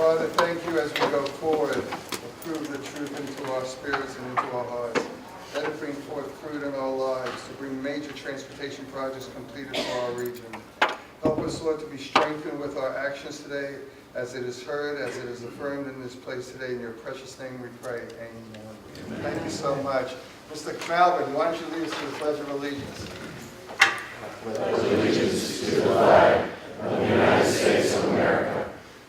Father, thank you as we go forward. Approve the truth into our spirits and into our hearts. Let it bring forth fruit in our lives to bring major transportation projects completed for our region. Help us, Lord, to be strengthened with our actions today as it is heard, as it is affirmed in this place today. In your precious name we pray. Amen. Thank you so much. Mr. Calvin, why don't you lead us to the Pledge of Allegiance? Pledge allegiance to the flag of the United States of America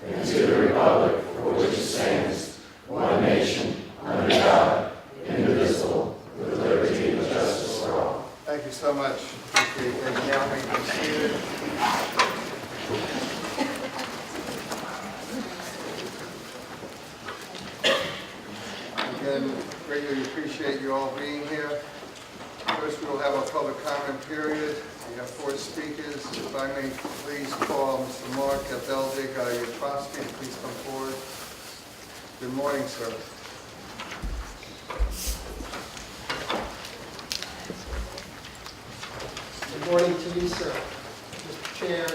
and to the republic for which it stands, one nation, under God, indivisible, with liberty and justice for all. Thank you so much. And now we can see it. Again, greatly appreciate you all being here. First, we will have a public comment period. We have 4 speakers. If I may please call Mr. Mark Beldig, your prosecutor, please come forward. Good morning, sir. Good morning to you, sir. Mr. Chair,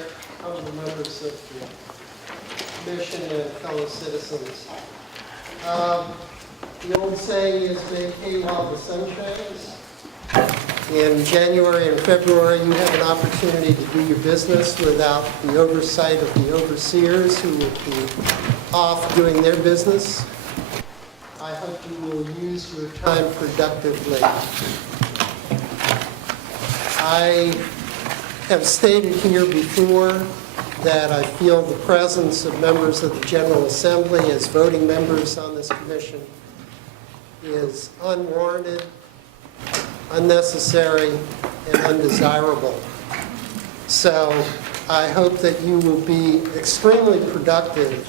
honorable members of the Commission and fellow citizens. The old saying is, make hay while the sun shines. In January and February, you have an opportunity to do your business without the oversight of the overseers who will be off doing their business. I hope you will use your time productively. I have stated here before that I feel the presence of members of the General Assembly as voting members on this commission is unwarranted, unnecessary, and undesirable. So I hope that you will be extremely productive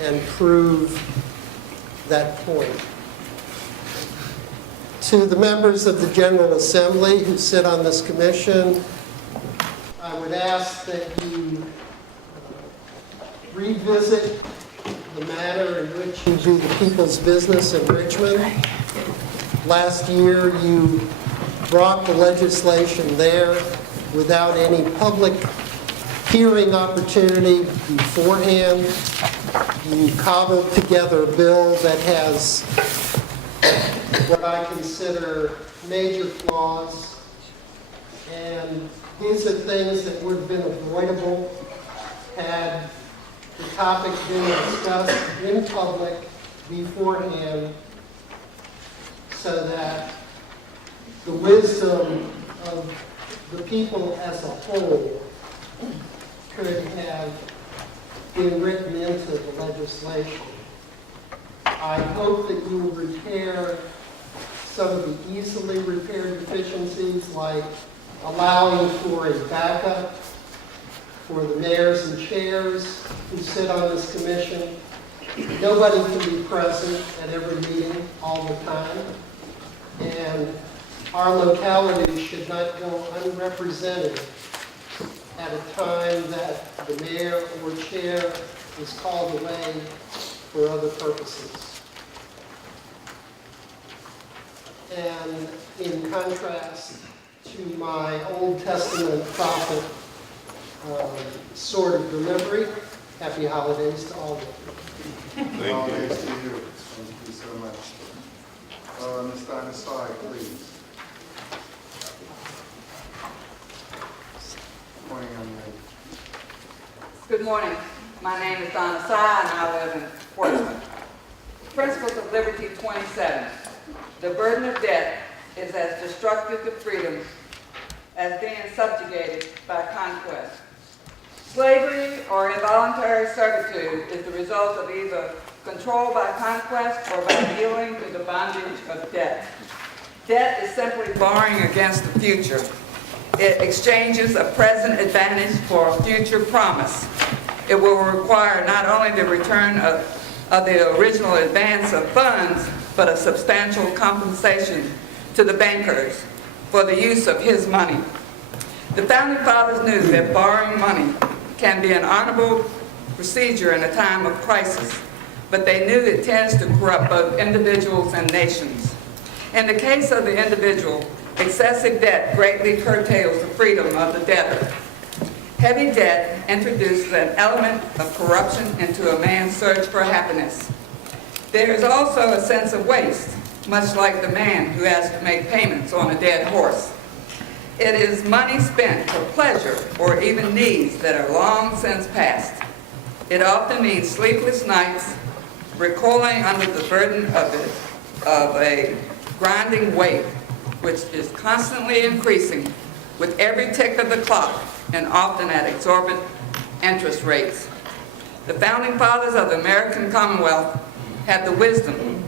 and prove that point. To the members of the General Assembly who sit on this commission, I would ask that you revisit the manner in which you do the people's business in Richmond. Last year, you brought the legislation there without any public hearing opportunity beforehand. You cobbled together a bill that has what I consider major flaws, and these are things that would have been avoidable had the topic been discussed in public beforehand, so that the wisdom of the people as a whole could have been written into the legislation. I hope that you will repair some of the easily repaired deficiencies, like allowing for a backup for the mayors and chairs who sit on this commission. Nobody can be present at every meeting all the time, and our locality should not go unrepresented at a time that the mayor or chair is called away for other purposes. And in contrast to my Old Testament prophet sort of delivery, happy holidays to all of you. Happy holidays to you. Thank you so much. Ms. Donna Sy, please. Good morning, young lady. Good morning. My name is Donna Sy, and I live in Portsmouth. Principles of Liberty 27. The burden of debt is as destructive to freedom as being subjugated by conquest. Slavery or involuntary servitude is the result of either control by conquest or by yielding to the bondage of debt. Debt is simply borrowing against the future. It exchanges a present advantage for a future promise. It will require not only the return of the original advance of funds, but a substantial compensation to the bankers for the use of his money. The Founding Fathers knew that borrowing money can be an honorable procedure in a time of crisis, but they knew it tends to corrupt both individuals and nations. In the case of the individual, excessive debt greatly curtails the freedom of the debtor. Heavy debt introduces an element of corruption into a man's search for happiness. There is also a sense of waste, much like the man who has to make payments on a dead horse. It is money spent for pleasure or even needs that are long since past. It often means sleepless nights, recoiling under the burden of a grinding weight, which is constantly increasing with every tick of the clock and often at exorbitant interest rates. The founding fathers of the American Commonwealth had the wisdom,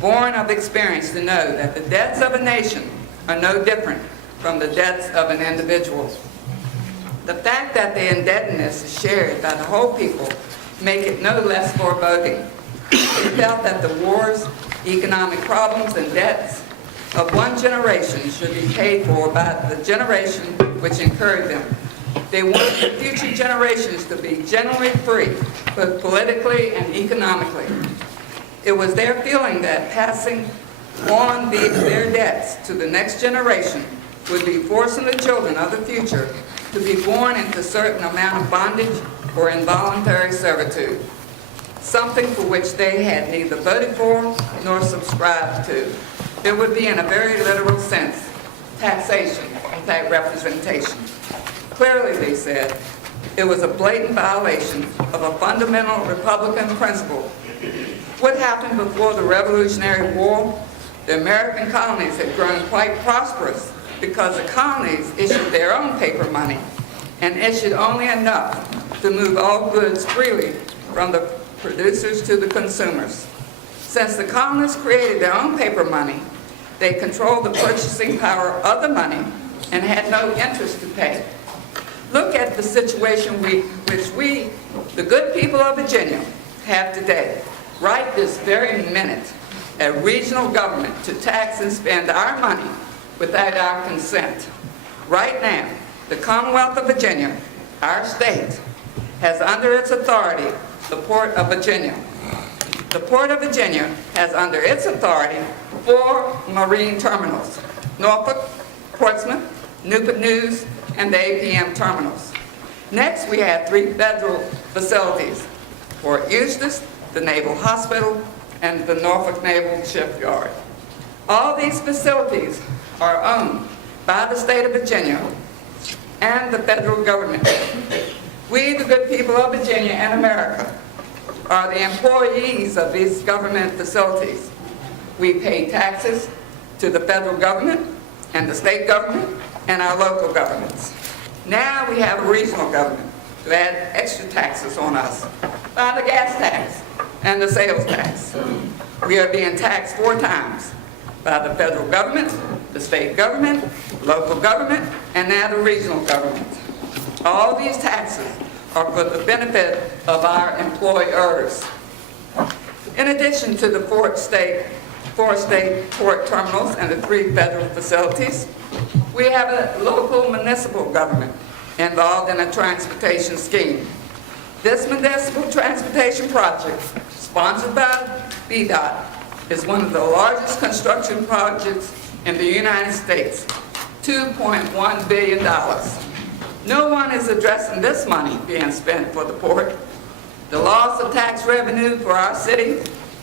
born of experience, to know that the debts of a nation are no different from the debts of an individual. The fact that the indebtedness is shared by the whole people make it no less foreboding. They felt that the wars, economic problems, and debts of one generation should be paid for by the generation which incurred them. They wanted the future generations to be generally free, both politically and economically. It was their feeling that passing on their debts to the next generation would be forcing the children of the future to be born into a certain amount of bondage or involuntary servitude, something for which they had neither voted for nor subscribed to. It would be, in a very literal sense, taxation without representation. Clearly, they said, it was a blatant violation of a fundamental Republican principle. What happened before the Revolutionary War? The American colonies had grown quite prosperous because the colonies issued their own paper money and issued only enough to move all goods freely from the producers to the consumers. Since the colonists created their own paper money, they controlled the purchasing power of the money and had no interest to pay. Look at the situation which we, the good people of Virginia, have today. Right this very minute, a regional government to tax and spend our money without our consent. Right now, the Commonwealth of Virginia, our state, has under its authority the Port of Virginia. The Port of Virginia has under its authority 4 marine terminals: Norfolk, Portsmouth, Newport News, and the APM terminals. Next, we have 3 federal facilities: Fort Eustis, the Naval Hospital, and the Norfolk Naval Shipyard. All these facilities are owned by the state of Virginia and the federal government. We, the good people of Virginia and America, are the employees of these government facilities. We pay taxes to the federal government and the state government and our local governments. Now we have a regional government to add extra taxes on us by the gas tax and the sales tax. We are being taxed 4 times by the federal government, the state government, local government, and now the regional government. All these taxes are for the benefit of our employers. In addition to the 4 state port terminals and the 3 federal facilities, we have a local municipal government involved in a transportation scheme. This municipal transportation project, sponsored by VDOT, is one of the largest construction projects in the United States, $2.1 billion. No one is addressing this money being spent for the port. The loss of tax revenue for our city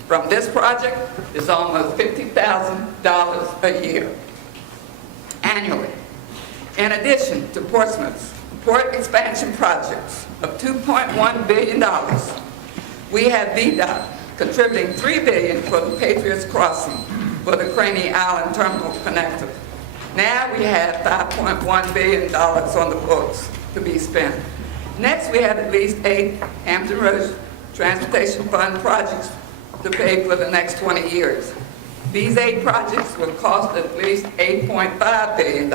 from this project is almost $50,000 a year, annually. In addition to Portsmouth's port expansion projects of $2.1 billion, we have VDOT contributing $3 billion for the Patriots Crossing for the Craney Island Terminal Connector. Now we have $5.1 billion on the books to be spent. Next, we have at least 8 Hampton Roads Transportation Fund projects to pay for the next 20 years. These 8 projects will cost at least $8.5 billion.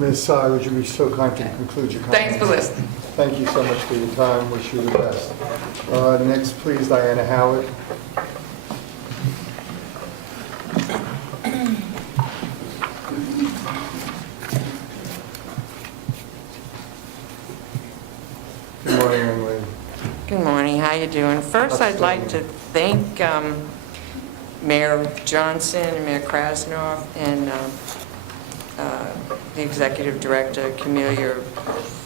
Ms. Sy, would you be so kind to conclude your comments? Thanks for listening. Thank you so much for your time. Wish you the best. Next, please, Diana Howard. Good morning, young lady. Good morning, how you doing? First, I'd like to thank Mayor Johnson and Mayor Krasnoff and the Executive Director, Camelia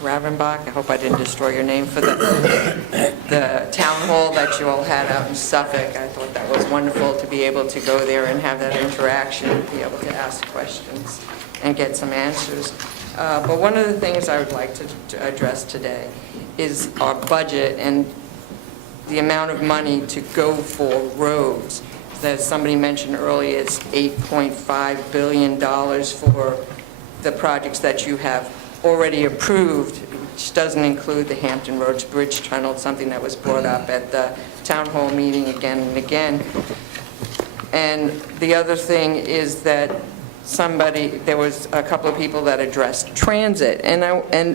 Ravenbach, I hope I didn't destroy your name, for the town hall that you all had out in Suffolk. I thought that was wonderful to be able to go there and have that interaction, be able to ask questions and get some answers. But one of the things I would like to address today is our budget and the amount of money to go for roads. As somebody mentioned earlier, it's $8.5 billion for the projects that you have already approved, which doesn't include the Hampton Roads Bridge Tunnel, something that was brought up at the town hall meeting again and again. And the other thing is that there was a couple of people that addressed transit, and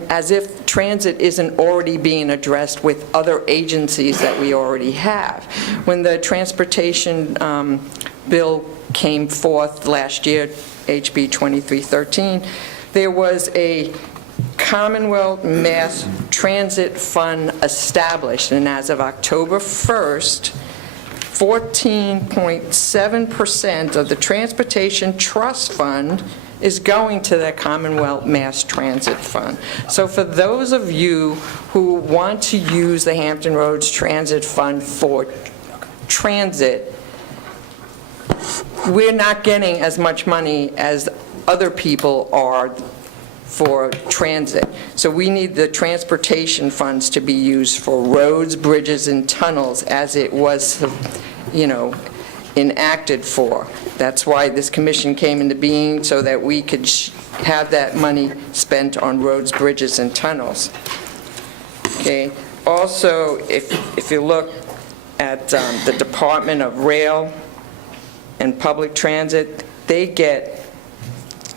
as if transit isn't already being addressed with other agencies that we already have. When the transportation bill came forth last year, HB 2313, there was a Commonwealth Mass Transit Fund established, and as of October 1st, 14.7% of the Transportation Trust Fund is going to the Commonwealth Mass Transit Fund. So for those of you who want to use the Hampton Roads Transit Fund for transit, we're not getting as much money as other people are for transit. So we need the transportation funds to be used for roads, bridges, and tunnels as it was, enacted for. That's why this commission came into being, so that we could have that money spent on roads, bridges, and tunnels. Okay. Also, if you look at the Department of Rail and Public Transit, they get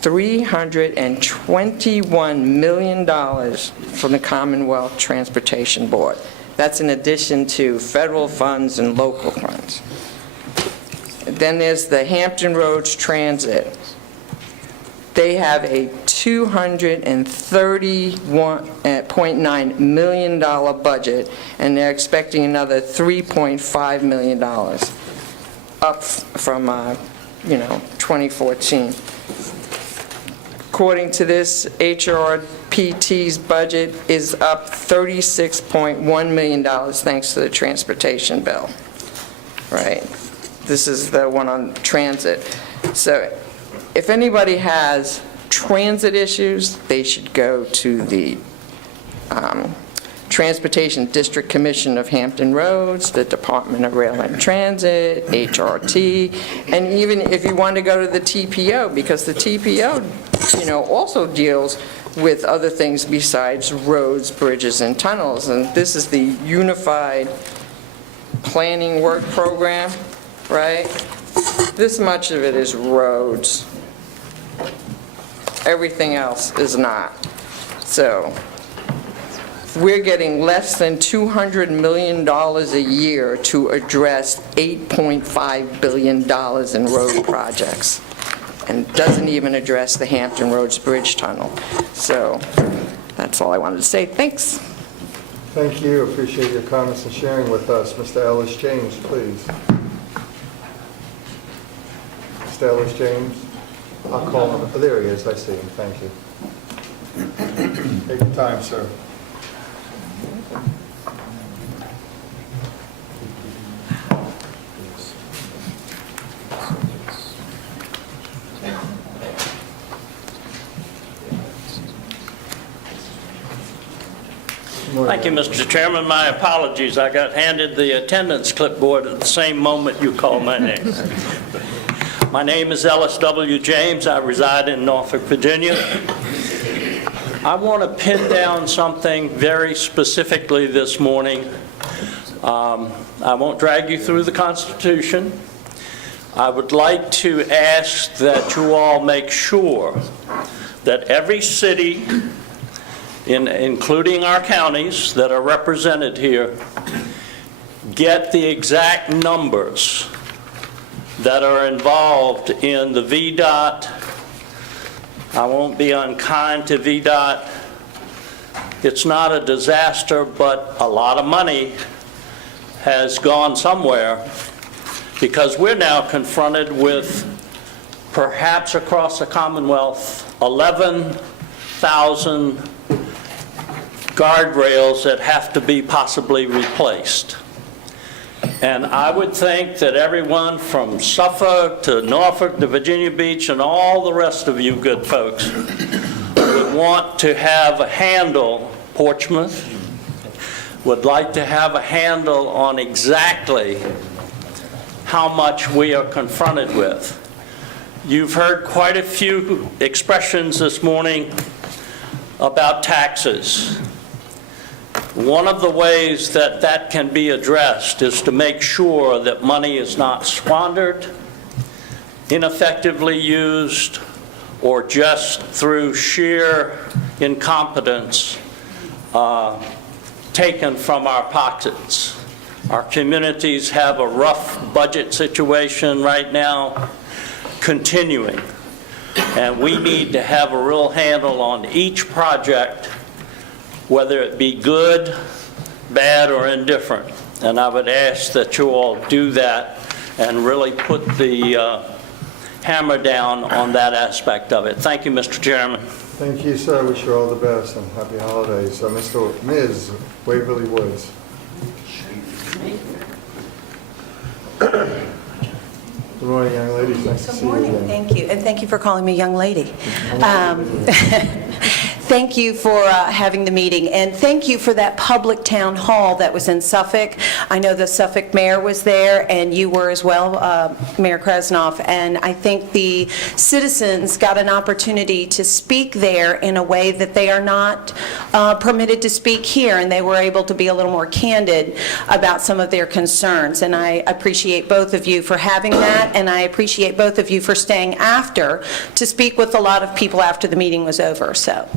$321 million from the Commonwealth Transportation Board. That's in addition to federal funds and local funds. Then there's the Hampton Roads Transit. They have a $231.9 million budget, and they're expecting another $3.5 million, up from 2014. According to this, HRPT's budget is up $36.1 million thanks to the transportation bill. Right? This is the one on transit. So if anybody has transit issues, they should go to the Transportation District Commission of Hampton Roads, the Department of Rail and Transit, HRT, and even if you want to go to the TPO, because the TPO, also deals with other things besides roads, bridges, and tunnels. And this is the Unified Planning Work Program, right? This much of it is roads. Everything else is not. So we're getting less than $200 million a year to address $8.5 billion in road projects, and doesn't even address the Hampton Roads Bridge Tunnel. So that's all I wanted to say. Thanks. Thank you. Appreciate your comments and sharing with us. Mr. Ellis James, please. Mr. Ellis James. I'll call him. Oh, there he is. I see him. Thank you. Take your time, sir. Thank you, Mr. Chairman. My apologies. I got handed the attendance clipboard at the same moment you called my name. My name is Ellis W. James. I reside in Norfolk, Virginia. I want to pin down something very specifically this morning. I won't drag you through the Constitution. I would like to ask that you all make sure that every city, including our counties that are represented here, get the exact numbers that are involved in the VDOT. I won't be unkind to VDOT. It's not a disaster, but a lot of money has gone somewhere, because we're now confronted with, perhaps across the Commonwealth, 11,000 guardrails that have to be possibly replaced. And I would think that everyone from Suffolk to Norfolk to Virginia Beach and all the rest of you good folks would want to have a handle, Portsmouth, would like to have a handle on exactly how much we are confronted with. You've heard quite a few expressions this morning about taxes. One of the ways that that can be addressed is to make sure that money is not squandered, ineffectively used, or just through sheer incompetence taken from our pockets. Our communities have a rough budget situation right now, continuing, and we need to have a real handle on each project, whether it be good, bad, or indifferent. And I would ask that you all do that and really put the hammer down on that aspect of it. Thank you, Mr. Chairman. Thank you, sir. Wish you all the best and happy holidays. Ms. Waverly Woods. Good morning, young ladies. Nice to see you again. Good morning. Thank you. And thank you for calling me young lady. Thank you for having the meeting, and thank you for that public town hall that was in Suffolk. I know the Suffolk mayor was there, and you were as well, Mayor Krasnoff, and I think the citizens got an opportunity to speak there in a way that they are not permitted to speak here, and they were able to be a little more candid about some of their concerns, and I appreciate both of you for having that, and I appreciate both of you for staying after to speak with a lot of people after the meeting was over. So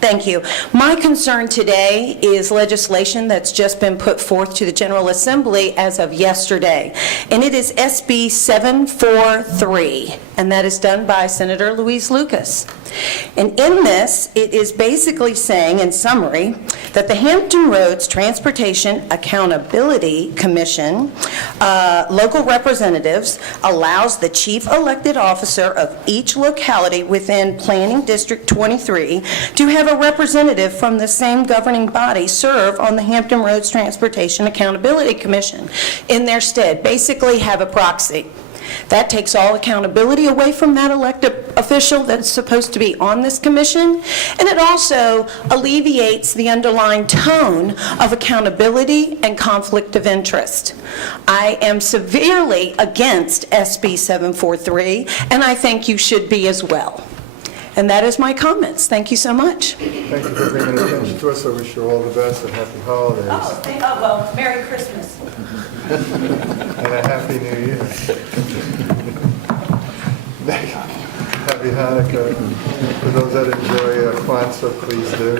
thank you. My concern today is legislation that's just been put forth to the General Assembly as of yesterday, and it is SB 743, and that is done by Senator Louise Lucas. And in this, it is basically saying, in summary, that the Hampton Roads Transportation Accountability Commission, local representatives, allows the chief elected officer of each locality within Planning District 23 to have a representative from the same governing body serve on the Hampton Roads Transportation Accountability Commission in their stead, basically have a proxy. That takes all accountability away from that elected official that's supposed to be on this commission, and it also alleviates the underlying tone of accountability and conflict of interest. I am severely against SB 743, and I think you should be as well. And that is my comments. Thank you so much. Thank you for bringing attention to us. I wish you all the best and happy holidays. Well, Merry Christmas. And a Happy New Year. Happy Hanukkah. For those that enjoy Kwanzaa, please do.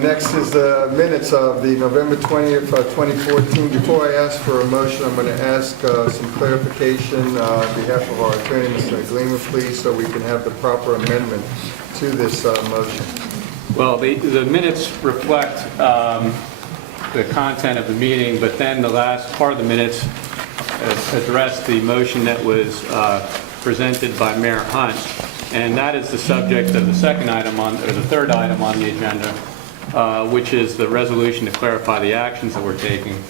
Next is the minutes of the November 20th, 2014. Before I ask for a motion, I'm going to ask some clarification on behalf of our attorney, Mr. Glima, please, so we can have the proper amendment to this motion. Well, the minutes reflect the content of the meeting, but then the last part of the minutes addressed the motion that was presented by Mayor Hunt, and that is the subject of the second item on, or the third item on the agenda, which is the resolution to clarify the actions that we're taking.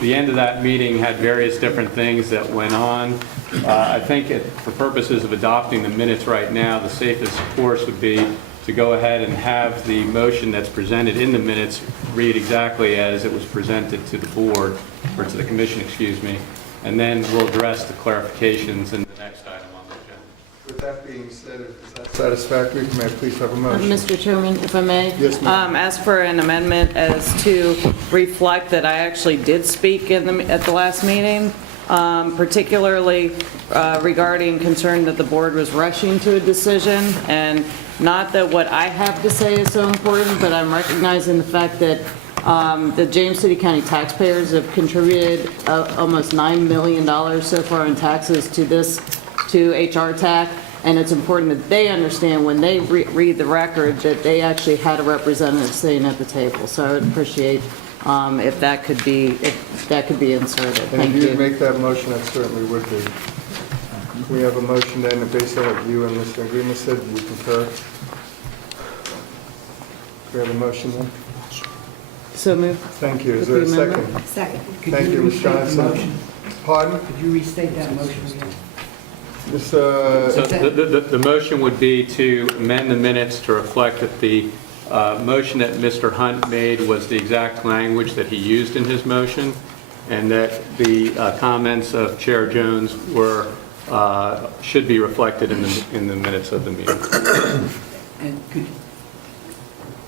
The end of that meeting had various different things that went on. I think for purposes of adopting the minutes right now, the safest course would be to go ahead and have the motion that's presented in the minutes read exactly as it was presented to the board, or to the commission, excuse me, and then we'll address the clarifications in the next item on the agenda. With that being said, is that satisfactory? May I please have a motion? Mr. Chairman, if I may? Yes, ma'am. Ask for an amendment as to reflect that I actually did speak at the last meeting, particularly regarding concern that the board was rushing to a decision, and not that what I have to say is so important, but I'm recognizing the fact that the James City County taxpayers have contributed almost $9 million so far in taxes to Hrtac, and it's important that they understand when they read the record that they actually had a representative sitting at the table. So I would appreciate if that could be inserted. And Thank if you you. would make that motion, that certainly would be. We have a motion then, based on what you and Mr. Agreement said, you concur? We have a motion then? So moved. Thank you. Is there a second? Second. Thank you, Ms. Johnson. Pardon? Could you restate that motion again? So the motion would be to amend the minutes to reflect that the motion that Mr. Hunt made was the exact language that he used in his motion, and that the comments of Chair Jones were, should be reflected in the minutes of the meeting. And could,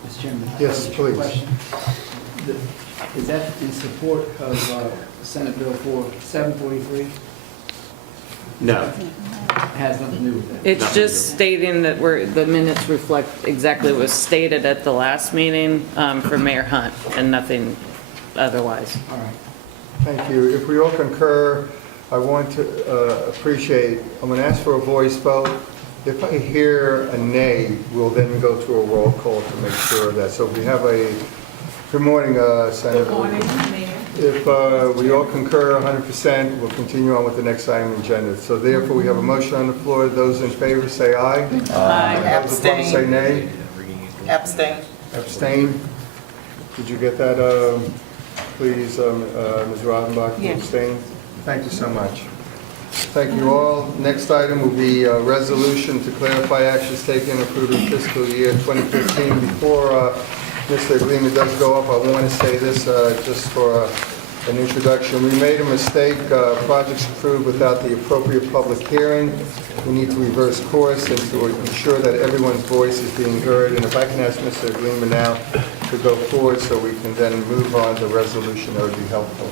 Mr. Chairman? Yes, please. Question. Is that in support of Senate Bill 743? No. It has nothing to do with that? It's just stating that the minutes reflect exactly what was stated at the last meeting for Mayor Hunt and nothing otherwise. All right. Thank you. If we all concur, I want to appreciate, I'm going to ask for a voice vote. If I hear a nay, we'll then go to a roll call to make sure of that. So if we have a, good morning, Senator. Good morning, Mayor. If we all concur 100%, we'll continue on with the next item on the agenda. So therefore, we have a motion on the floor. Those in favor say aye. Aye. Those opposed say nay. Abstain. Abstain. Did you get that, please, Ms. Rodenbach? Yes. Abstain? Thank you so much. Thank you all. Next item will be a resolution to clarify actions taken approving fiscal year 2015. Before Mr. Agreement does go up, I want to say this just for an introduction. We made a mistake. Projects approved without the appropriate public hearing. We need to reverse course and to ensure that everyone's voice is being heard. And if I can ask Mr. Agreement now to go forward so we can then move on to resolution, that would be helpful.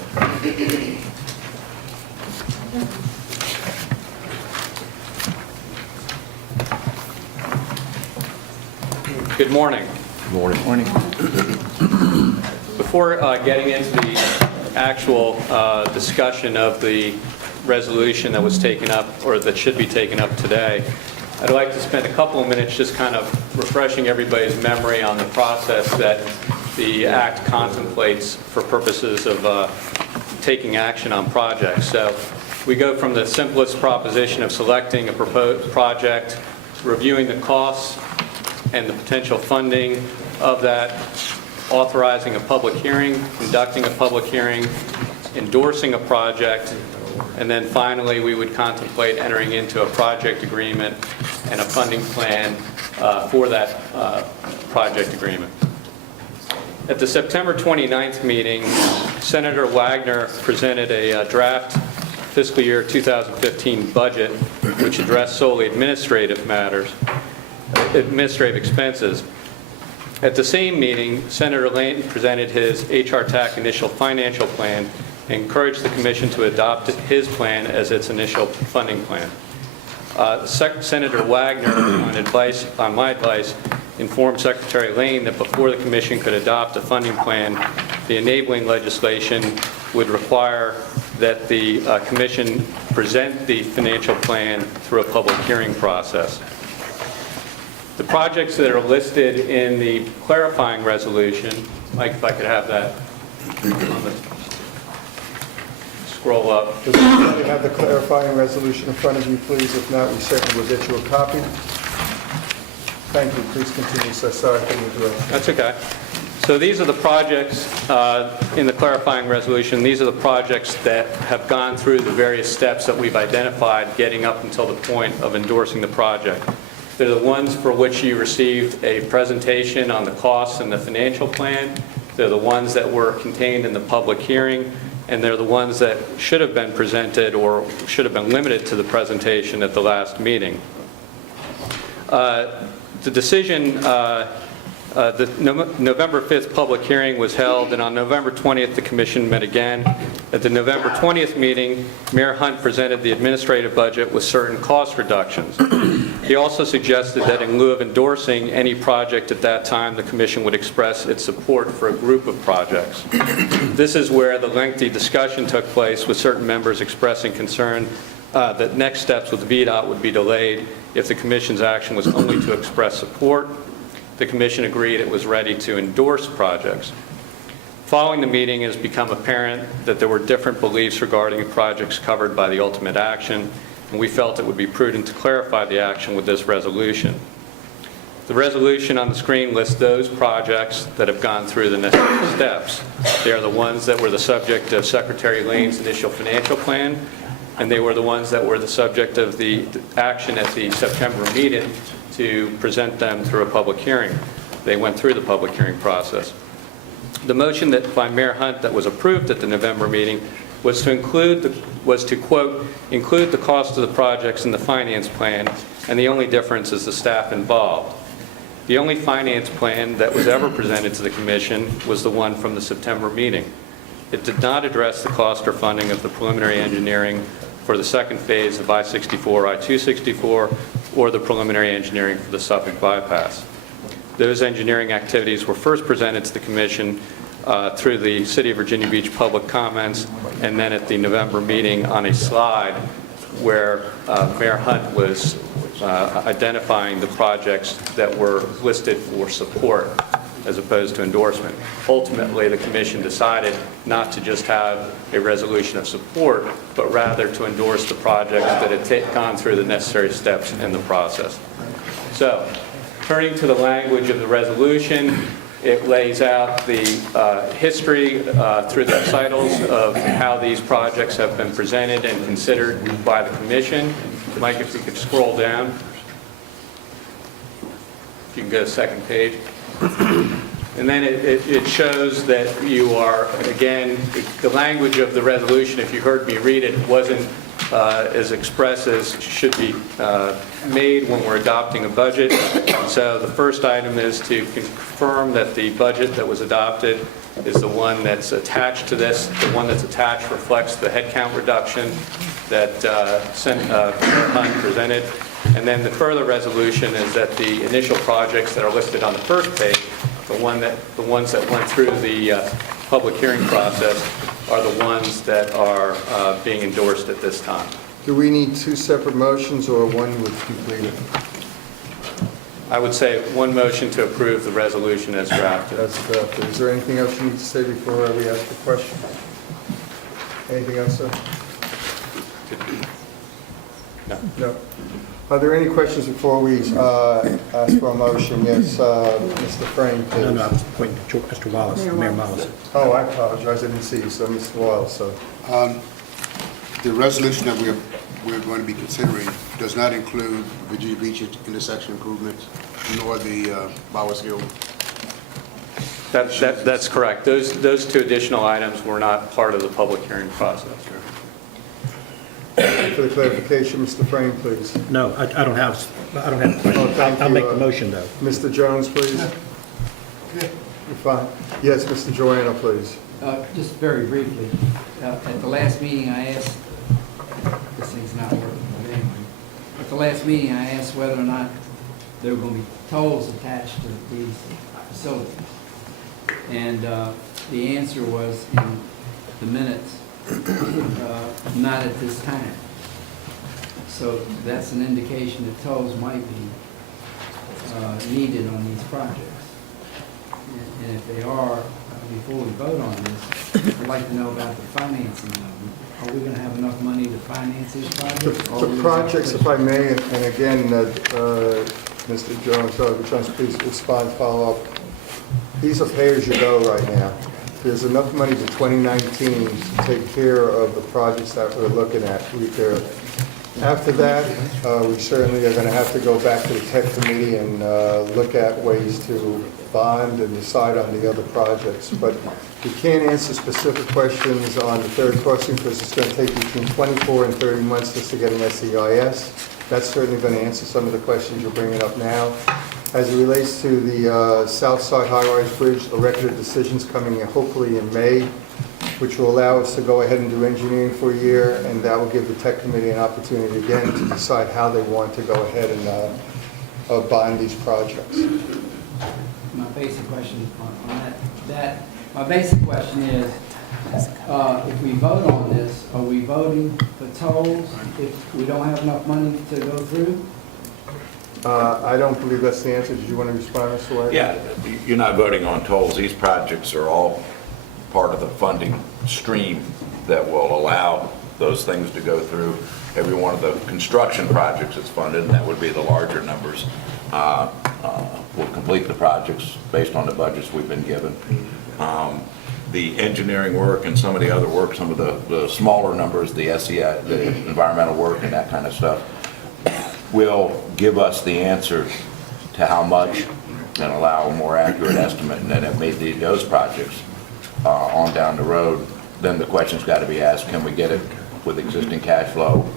Good morning. Morning. Before getting into the actual discussion of the resolution that was taken up, or that should be taken up today, I'd like to spend a couple of minutes just kind of refreshing everybody's memory on the process that the Act contemplates for purposes of taking action on projects. So we go from the simplest proposition of selecting a proposed project, reviewing the costs and the potential funding of that, authorizing a public hearing, conducting a public hearing, endorsing a project, and then finally we would contemplate entering into a project agreement and a funding plan for that project agreement. At the September 29th meeting, Senator Wagner presented a draft fiscal year 2015 budget which addressed solely administrative matters, administrative expenses. At the same meeting, Senator Lane presented his Hrtac initial financial plan and encouraged the Commission to adopt his plan as its initial funding plan. Senator Wagner, on my advice, informed Secretary Lane that before the Commission could adopt a funding plan, the enabling legislation would require that the Commission present the financial plan through a public hearing process. The projects that are listed in the clarifying resolution, Mike, if I could have that on the scroll up. Does anybody have the clarifying resolution in front of you, please? If not, we certainly will get you a copy. Thank you. Please continue, sir. Sorry for the interruption. That's okay. So these are the projects in the clarifying resolution. These are the projects that have gone through the various steps that we've identified getting up until the point of endorsing the project. They're the ones for which you received a presentation on the costs and the financial plan. They're the ones that were contained in the public hearing, and they're the ones that should have been presented or should have been limited to the presentation at the last meeting. The decision, the November 5th public hearing was held, and on November 20th the Commission met again. At the November 20th meeting, Mayor Hunt presented the administrative budget with certain cost reductions. He also suggested that in lieu of endorsing any project at that time, the Commission would express its support for a group of projects. This is where the lengthy discussion took place, with certain members expressing concern that next steps with VDOT would be delayed if the Commission's action was only to express support. The Commission agreed it was ready to endorse projects. Following the meeting, it has become apparent that there were different beliefs regarding projects covered by the ultimate action, and we felt it would be prudent to clarify the action with this resolution. The resolution on the screen lists those projects that have gone through the necessary steps. They are the ones that were the subject of Secretary Lane's initial financial plan, and they were the ones that were the subject of the action at the September meeting to present them through a public hearing. They went through the public hearing process. The motion that by Mayor Hunt that was approved at the November meeting was to quote, include the cost of the projects in the finance plan, and the only difference is the staff involved. The only finance plan that was ever presented to the Commission was the one from the September meeting. It did not address the cost or funding of the preliminary engineering for the second phase of I-64, I-264, or the preliminary engineering for the Suffolk bypass. Those engineering activities were first presented to the Commission through the City of Virginia Beach public comments, and then at the November meeting on a slide where Mayor Hunt was identifying the projects that were listed for support as opposed to endorsement. Ultimately, the Commission decided not to just have a resolution of support, but rather to endorse the projects that had gone through the necessary steps in the process. So, turning to the language of the resolution, it lays out the history through the recitals of how these projects have been presented and considered by the Commission. Mike, if you could scroll down. If you can go to the second page. And then it shows that you are, again, the language of the resolution, if you heard me read it, wasn't as express as should be made when we're adopting a budget. So the first item is to confirm that the budget that was adopted is the one that's attached to this. The one that's attached reflects the headcount reduction that Hunt presented. And then the further resolution is that the initial projects that are listed on the first page, the ones that went through the public hearing process, are the ones that are being endorsed at this time. Do we need two separate motions or one would complete it? I would say one motion to approve the resolution as drafted. That's drafted. Is there anything else you need to say before we ask the question? Anything else, sir? No. No. Are there any questions before we ask for a motion? Yes, Mr. Frame, please. No, I was pointing to Mr. Wallace, Mayor Wallace. Oh, I apologize, I didn't see you, so Mr. Wallace, so. The resolution that we're going to be considering does not include Virginia Beach intersection improvements, nor the Bowers Hill. That's correct. Those two additional items were not part of the public hearing process. For the clarification, Mr. Frame, please. No, I don't have a question. Oh, thank I'll you, make the motion, though. Mr. Jones, please. You're fine. Yes, Mr. Joanna, please. Just very briefly, at the last meeting I asked, this thing's not working, but anyway. At the last meeting I asked whether or not there were going to be tolls attached to these facilities. And the answer was in the minutes, not at this time. So that's an indication that tolls might be needed on these projects. And if they are, before we vote on this, I'd like to know about the financing of them. Are we going to have enough money to finance these projects? The projects, if I may, and again, Mr. Jones, please respond, follow up. These are pay-as-you-go right now. There's enough money to 2019 to take care of the projects that we're looking at. After that, we certainly are going to have to go back to the tech committee and look at ways to bond and decide on the other projects. But we can't answer specific questions on the third crossing because it's going to take between 24 and 30 months just to get an SEIS. That's certainly going to answer some of the questions you're bringing up now. As it relates to the South Side High-Rise Bridge, the record of decisions coming in hopefully in May, which will allow us to go ahead and do engineering for a year, and that will give the tech committee an opportunity again to decide how they want to go ahead and bond these projects. My basic question on that, my basic question is, if we vote on this, are we voting for tolls if we don't have enough money to go through? I don't believe that's the answer. Did you want to respond, Mr. White? Yeah, you're not voting on tolls. These projects are all part of the funding stream that will allow those things to go through. Every one of the construction projects that's funded, and that would be the larger numbers, will complete the projects based on the budgets we've been given. The engineering work and some of the other work, some of the smaller numbers, the SEI, the environmental work and that kind of stuff, will give us the answer to how much and allow a more accurate estimate. And then it made those projects on down the road, then the question's got to be asked, can we get it with existing cash flow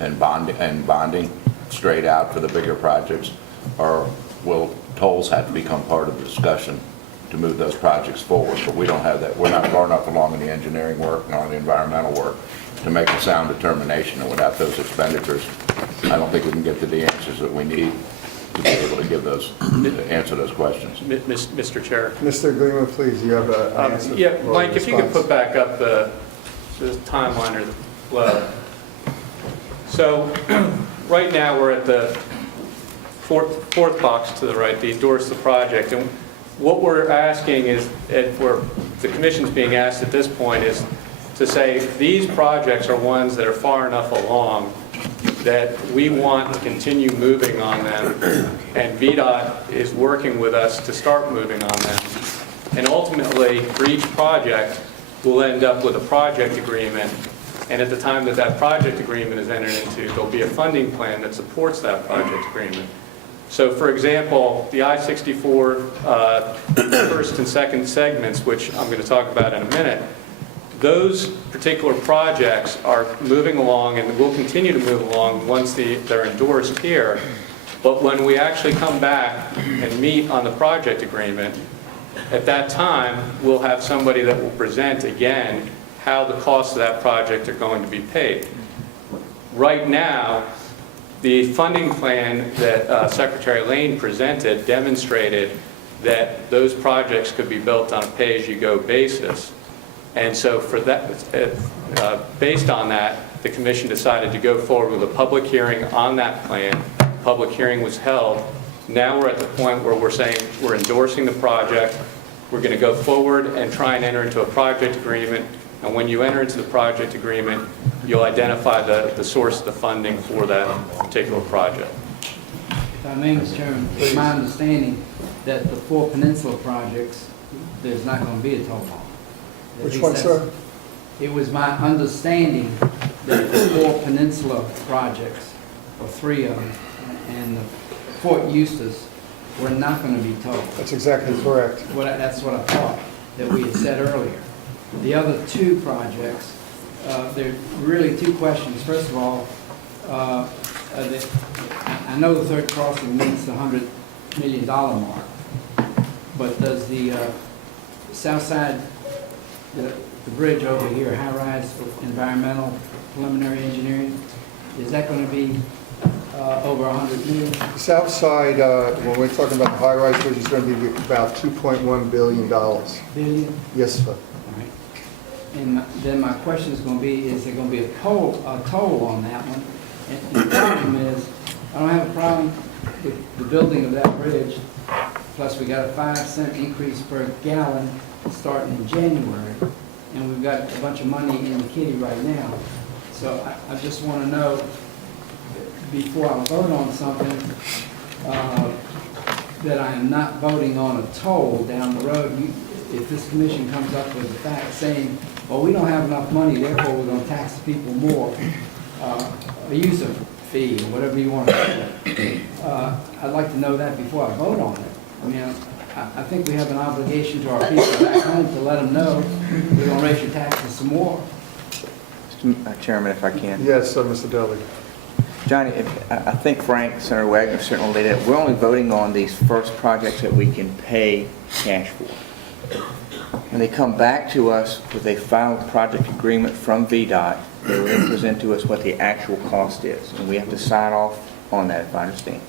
and bonding straight out for the bigger projects, or will tolls have to become part of the discussion to move those projects forward? But we don't have that. We're not far enough along in the engineering work and on the environmental work to make a sound determination. And without those expenditures, I don't think we can get to the answers that we need to be able to give those, to answer those questions. Mr. Chair. Mr. Glima, please, you have an answer. Yeah, or Mike, if you could response. put back up the timeline or the flow. So right now, we're at the fourth box to the right, the endorse the project. And what we're asking is, and the commission's being asked at this point, is to say these projects are ones that are far enough along that we want to continue moving on them, and VDOT is working with us to start moving on them. And ultimately, for each project, we'll end up with a project agreement, and at the time that that project agreement is entered into, there'll be a funding plan that supports that project agreement. So for example, the I-64 first and second segments, which I'm going to talk about in a minute, those particular projects are moving along and will continue to move along once they're endorsed here. But when we actually come back and meet on the project agreement, at that time, we'll have somebody that will present again how the costs of that project are going to be paid. Right now, the funding plan that Secretary Lane presented demonstrated that those projects could be built on a pay-as-you-go basis. And so for that, based on that, the commission decided to go forward with a public hearing on that plan. Public hearing was held. Now we're at the point where we're saying we're endorsing the project. We're going to go forward and try and enter into a project agreement. And when you enter into the project agreement, you'll identify the source of the funding for that particular project. If I may, Mr. Chairman, it's my understanding that the 4 peninsula projects, there's not going to be a toll bond. At Which least one, that's- sir? It was my understanding that the 4 peninsula projects, or 3 of them, and the Fort Eustis were not going to be tolled. That's exactly correct. That's what I thought, that we had said earlier. The other 2 projects, there are really 2 questions. First of all, I know the third crossing meets the $100 million mark, but does the south side, the bridge over here, high-rise environmental preliminary engineering, is that going to be over $100 million? The south side, when we're talking about the high-rise bridge, is going to be about $2.1 billion. Billion? Yes, sir. All right. And then my question is going to be, is there going to be a toll on that one? And the problem is, I don't have a problem with the building of that bridge, plus we got a 5-cent increase per gallon starting in January, and we've got a bunch of money in the kitty right now. So I just want to know, before I vote on something, that I am not voting on a toll down the road. If this commission comes up with the fact saying, well, we don't have enough money, therefore we're going to tax the people more, a user fee, or whatever you want to call it, I'd like to know that before I vote on it. I mean, I think we have an obligation to our people back home to let them know we're going to raise your taxes some more. Chairman, if I can. Yes, Mr. Dudley. Johnny, I think Frank, Senator Wagner certainly laid it. We're only voting on these first projects that we can pay cash for. When they come back to us with a final project agreement from VDOT, they will then present to us what the actual cost is, and we have to sign off on that, if I understand.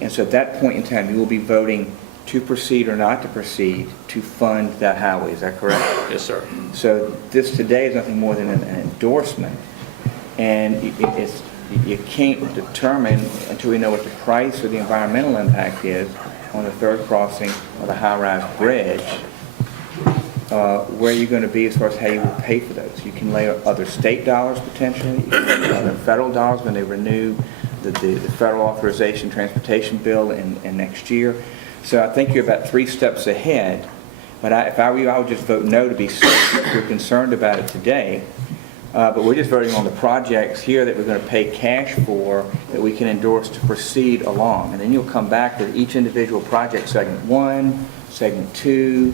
And so at that point in time, you will be voting to proceed or not to proceed to fund that highway. Is that correct? Yes, sir. So this today is nothing more than an endorsement, and you can't determine until we know what the price or the environmental impact is on the third crossing of the high-rise bridge where you're going to be as far as how you will pay for those. You can lay other state dollars potentially, you can lay other federal dollars when they renew the federal authorization transportation bill in next year. So I think you're about 3 steps ahead. But if I were you, I would just vote no to be safe. If you're concerned about it today. But we're just voting on the projects here that we're going to pay cash for that we can endorse to proceed along. And then you'll come back with each individual project, segment 1, segment 2,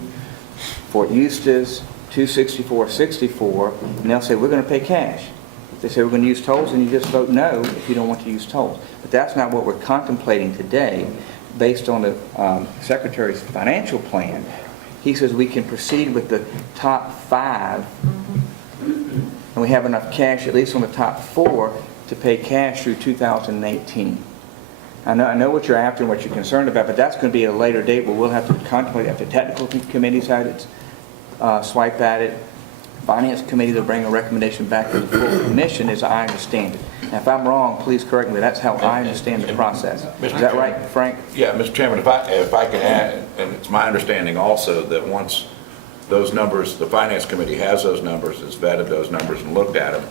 Fort Eustis, 264, 64, and they'll say, we're going to pay cash. If they say we're going to use tolls, then you just vote no if you don't want to use tolls. But that's not what we're contemplating today. Based on the Secretary's financial plan, he says we can proceed with the top 5, and we have enough cash, at least on the top 4, to pay cash through 2018. I know what you're after and what you're concerned about, but that's going to be at a later date where we'll have to contemplate after technical committee's had its swipe at it. Finance committee will bring a recommendation back to the full commission, as I understand it. Now, if I'm wrong, please correct me. That's how I understand the process. Is that right, Frank? Yeah, Mr. Chairman, if I can add, and it's my understanding also that once those numbers, the Finance Committee has those numbers, has vetted those numbers and looked at them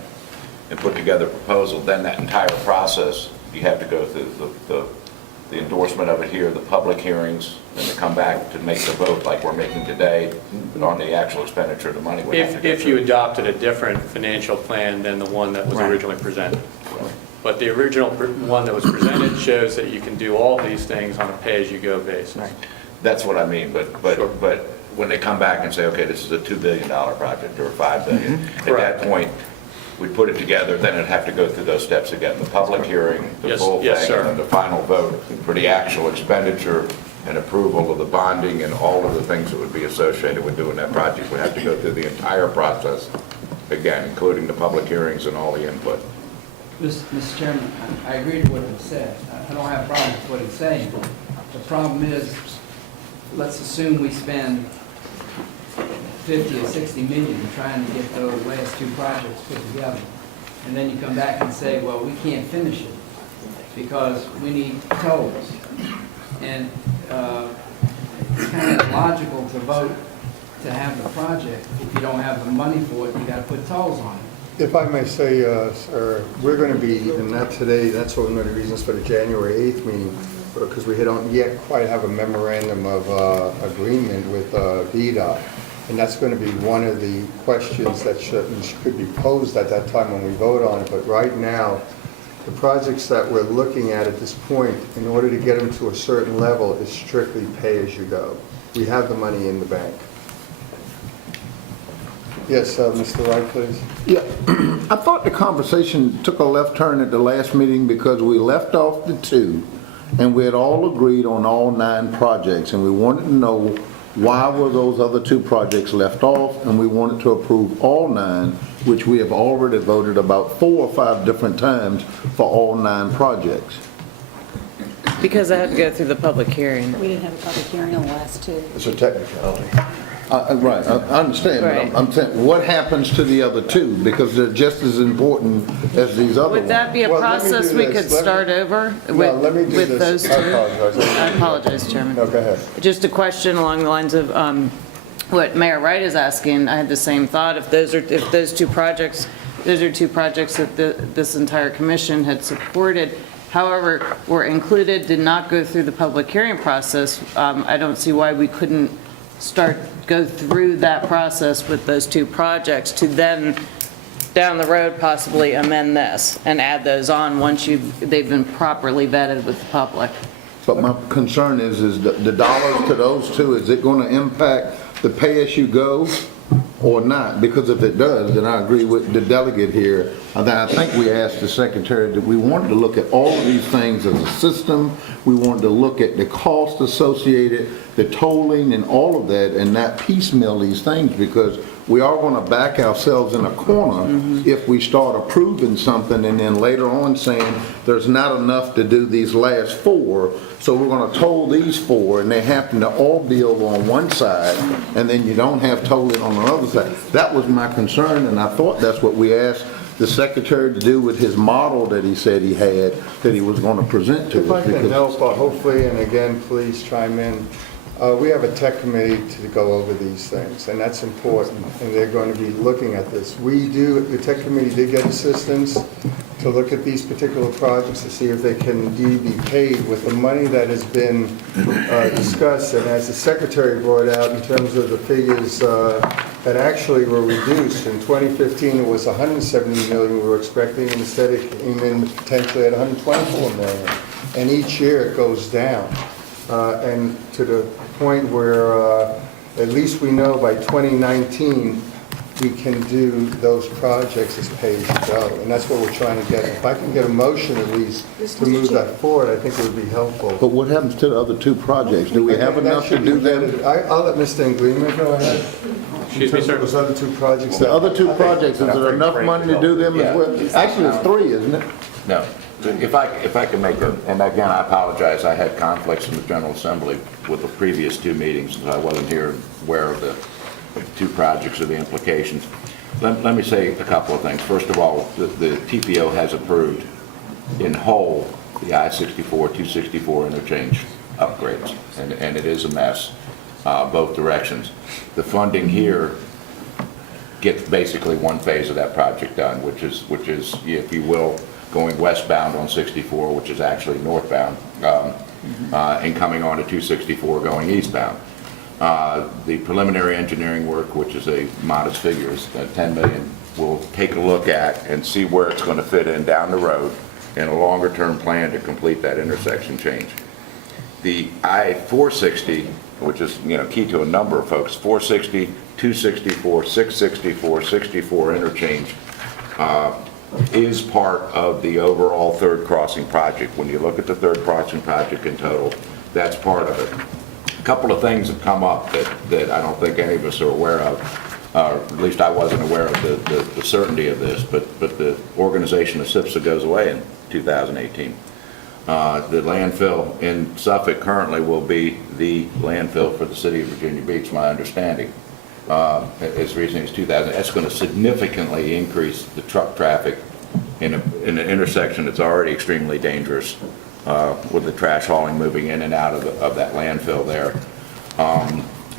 and put together a proposal, then that entire process, you have to go through the endorsement of it here, the public hearings, and to come back to make the vote like we're making today on the actual expenditure of the money. If you adopted a different financial plan than the one that was originally presented. But the original one that was presented shows that you can do all these things on a pay-as-you-go basis. Right. That's what I mean, but when they come back and say, okay, this is a $2 billion project or $5 billion, at that point, we put it together, then it'd have to go through those steps again, the public hearing, the full thing, and then the final vote for the actual expenditure and approval of the bonding and all of the things that would be associated with doing that project. We have to go through the entire process again, including the public hearings and all the input. Mr. Chairman, I agree to what he said. I don't have a problem with what he's saying. The problem is, let's assume we spend 50 or 60 million trying to get those last 2 projects put together. And then you come back and say, well, we can't finish it because we need tolls. And it's kind of logical to vote to have the project. If you don't have the money for it, you got to put tolls on it. If I may say, sir, we're going to be, and not today, that's one of the reasons for the January 8th meeting, because we don't yet quite have a memorandum of agreement with VDOT. And that's going to be one of the questions that could be posed at that time when we vote on it. But right now, the projects that we're looking at this point, in order to get them to a certain level, is strictly pay-as-you-go. We have the money in the bank. Yes, Mr. Wright, please. Yeah, I thought the conversation took a left turn at the last meeting because we left off the 2, and we had all agreed on all 9 projects, and we wanted to know why were those other 2 projects left off, and we wanted to approve all 9, which we have already voted about 4 or 5 different times for all 9 projects. Because I had to go through the public hearing. We didn't have a public hearing on the last 2. It's a technicality. Right, I understand, Right. but I'm saying, what happens to the other 2? Because they're just as important as these other ones. Would that be a Well, let me process do we this. could Let me- start over No, let me do with this. those 2? I apologize. I apologize, Chairman. No, go ahead. Just a question along the lines of what Mayor Wright is asking. I had the same thought. If those 2 projects, those are 2 projects that this entire commission had supported, however, were included, did not go through the public hearing process, I don't see why we couldn't go through that process with those 2 projects to then, down the road, possibly amend this and add those on once they've been properly vetted with the public. But my concern is the dollars to those 2, is it going to impact the pay-as-you-go or not? Because if it does, then I agree with the delegate here. I think we asked the secretary that we wanted to look at all of these things as a system. We wanted to look at the cost associated, the tolling and all of that, and not piecemeal these things, because we are going to back ourselves in a corner if we start approving something and then later on saying there's not enough to do these last 4, so we're going to toll these 4, and they happen to all be over on one side, and then you don't have tolling on the other side. That was my concern, and I thought that's what we asked the secretary to do with his model that he said he had, that he was going to present to us. If I can help, hopefully, and again, please chime in. We have a tech committee to go over these things, and that's important, and they're going to be looking at this. The tech committee did get assistance to look at these particular projects to see if they can indeed be paid with the money that has been discussed, and as the secretary brought out in terms of the figures that actually were reduced. In 2015, it was 170 million we were expecting, and instead it came in potentially at 124 million. And each year it goes down. And to the point where at least we know by 2019 we can do those projects as pay as you go. And that's what we're trying to get. If I can get a motion at least to move that forward, I think it would be helpful. But what happens to the other two projects? Do we have enough to do them? I'll let Mr. Engleeman go ahead. Excuse me, sir? Those other two projects. The other two projects, is there enough money to do them as well? Actually, it's three, isn't it? No. If I can make a, and again, I apologize, I had conflicts in the General Assembly with the previous two meetings, so I wasn't here aware of the two projects or the implications. Let me say a couple of things. First of all, the TPO has approved in whole the I-64, 264 interchange upgrades, and it is a mess, both directions. The funding here gets basically one phase of that project done, which is, if you will, going westbound on 64, which is actually northbound, and coming on to 264 going eastbound. The preliminary engineering work, which is a modest figure, is 10 million, we'll take a look at and see where it's going to fit in down the road in a longer term plan to complete that intersection change. The I-460, which is key to a number of folks, 460, 264, 664, 64 interchange, is part of the overall third crossing project. When you look at the third crossing project in total, that's part of it. A couple of things have come up that I don't think any of us are aware of, at least I wasn't aware of the certainty of this, but the organization of SIPSA goes away in 2018. The landfill in Suffolk currently will be the landfill for the city of Virginia Beach, my understanding. As recently as 2000, that's going to significantly increase the truck traffic in an intersection that's already extremely dangerous with the trash hauling moving in and out of that landfill there.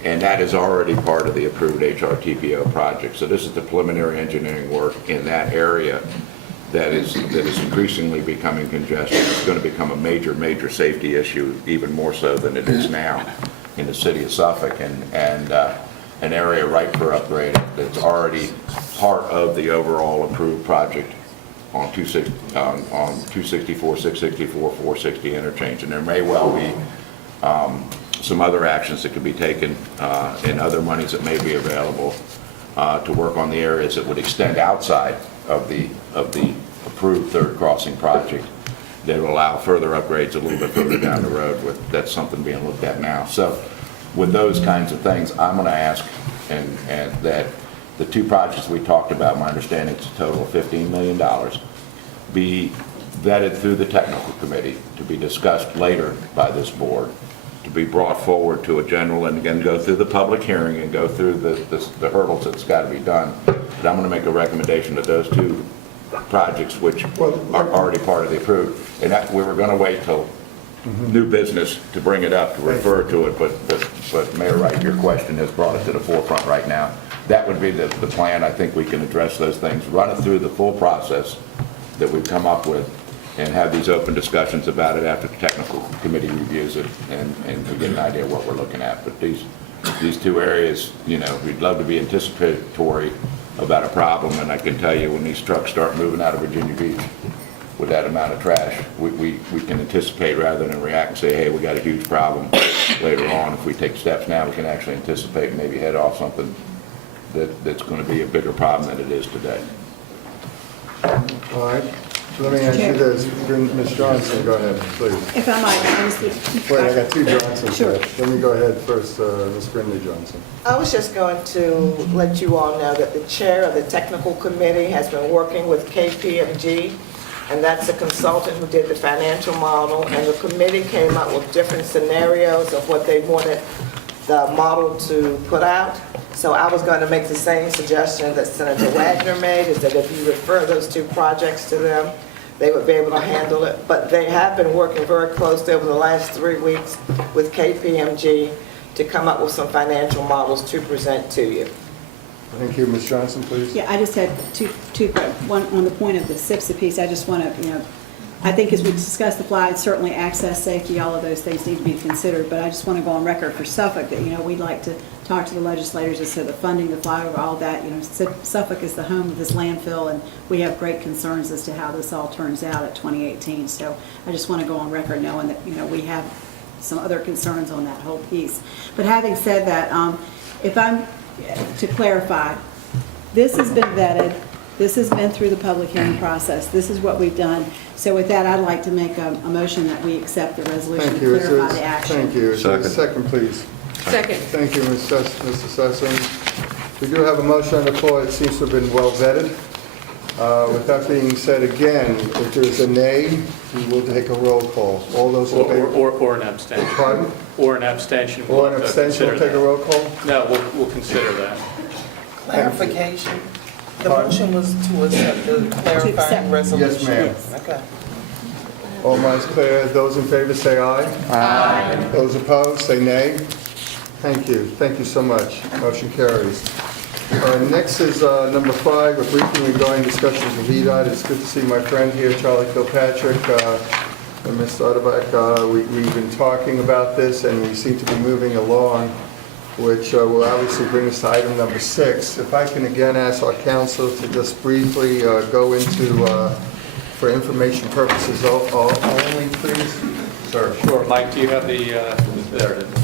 And that is already part of the approved HRTPO project. So this is the preliminary engineering work in that area that is increasingly becoming congested. It's going to become a major safety issue, even more so than it is now in the city of Suffolk, and an area ripe for upgrade that's already part of the overall approved project on 264, 664, 460 interchange. And there may well be some other actions that could be taken and other monies that may be available to work on the areas that would extend outside of the approved third crossing project that will allow further upgrades a little bit further down the road. That's something being looked at now. So with those kinds of things, I'm going to ask and that the two projects we talked about, my understanding is a total of $15 million, be vetted through the technical committee to be discussed later by this board, to be brought forward to a general, and again go through the public hearing and go through the hurdles that's got to be done. But I'm going to make a recommendation that those two projects, which are already part of the approved, and that we were going to wait till new business to bring it up, to refer to it, but Mayor Wright, your question has brought it to the forefront right now. That would be the plan. I think we can address those things, run it through the full process that we've come up with, and have these open discussions about it after the technical committee reviews it, and we get an idea of what we're looking at. But these two areas, we'd love to be anticipatory about a problem, and I can tell you when these trucks start moving out of Virginia Beach with that amount of trash, we can anticipate rather than react and say, hey, we got a huge problem later on. If we take steps now, we can actually anticipate and maybe head off something that's going to be a bigger problem than it is today. All right. Let me ask you this. Ms. Johnson, go ahead, please. If I might, Wait, I got two Johnsons. Sure. Let me go ahead first, Ms. Brindley Johnson. I was just going to let you all know that the chair of the technical committee has been working with KPMG, and that's a consultant who did the financial model, and the committee came up with different scenarios of what they wanted the model to put out. So I was going to make the same suggestion that Senator Wagner made, is that if you refer those two projects to them, they would be able to handle it. But they have been working very closely over the last 3 weeks with KPMG to come up with some financial models to present to you. Thank you. Ms. Johnson, please. Yeah, I just had one on the point of the SIPSA piece. I just want to, I think as we discussed the flight, certainly access, safety, all of those things need to be considered, but I just want to go on record for Suffolk that, we'd like to talk to the legislators as to the funding, the flyover, all that. Suffolk is the home of this landfill, and we have great concerns as to how this all turns out at 2018. So I just want to go on record knowing that, we have some other concerns on that whole piece. But having said that, to clarify, this has been vetted, this has been through the public hearing process, this is what we've done. So with that, I'd like to make a motion that we accept the resolution to clarify the action. Thank you. Is there a second, please? Second. Thank you, Mr. Sessoms. We do have a motion on the floor. It seems to have been well vetted. With that being said, again, if there's a nay, we will take a roll call. All those in favor? Or an abstention. Pardon? Or an abstention. Or an abstention, we'll take a roll call? No, we'll consider that. Clarification. The motion was to accept the clarifying resolution. Yes, ma'am. Okay. All minds clear. Those in favor say aye. Aye. Those opposed say nay. Thank you. Thank you so much. Motion carries. Next is number 5, a briefing regarding discussions with VDOT. It's good to see my friend here, Charlie Kilpatrick, and Mr. Hrtac. We've been talking about this, and we seem to be moving along, which will obviously bring us to item number 6. If I can again ask our council to just briefly go into, for information purposes only, please. Sir. Sure. Mike, do you have the, there it is.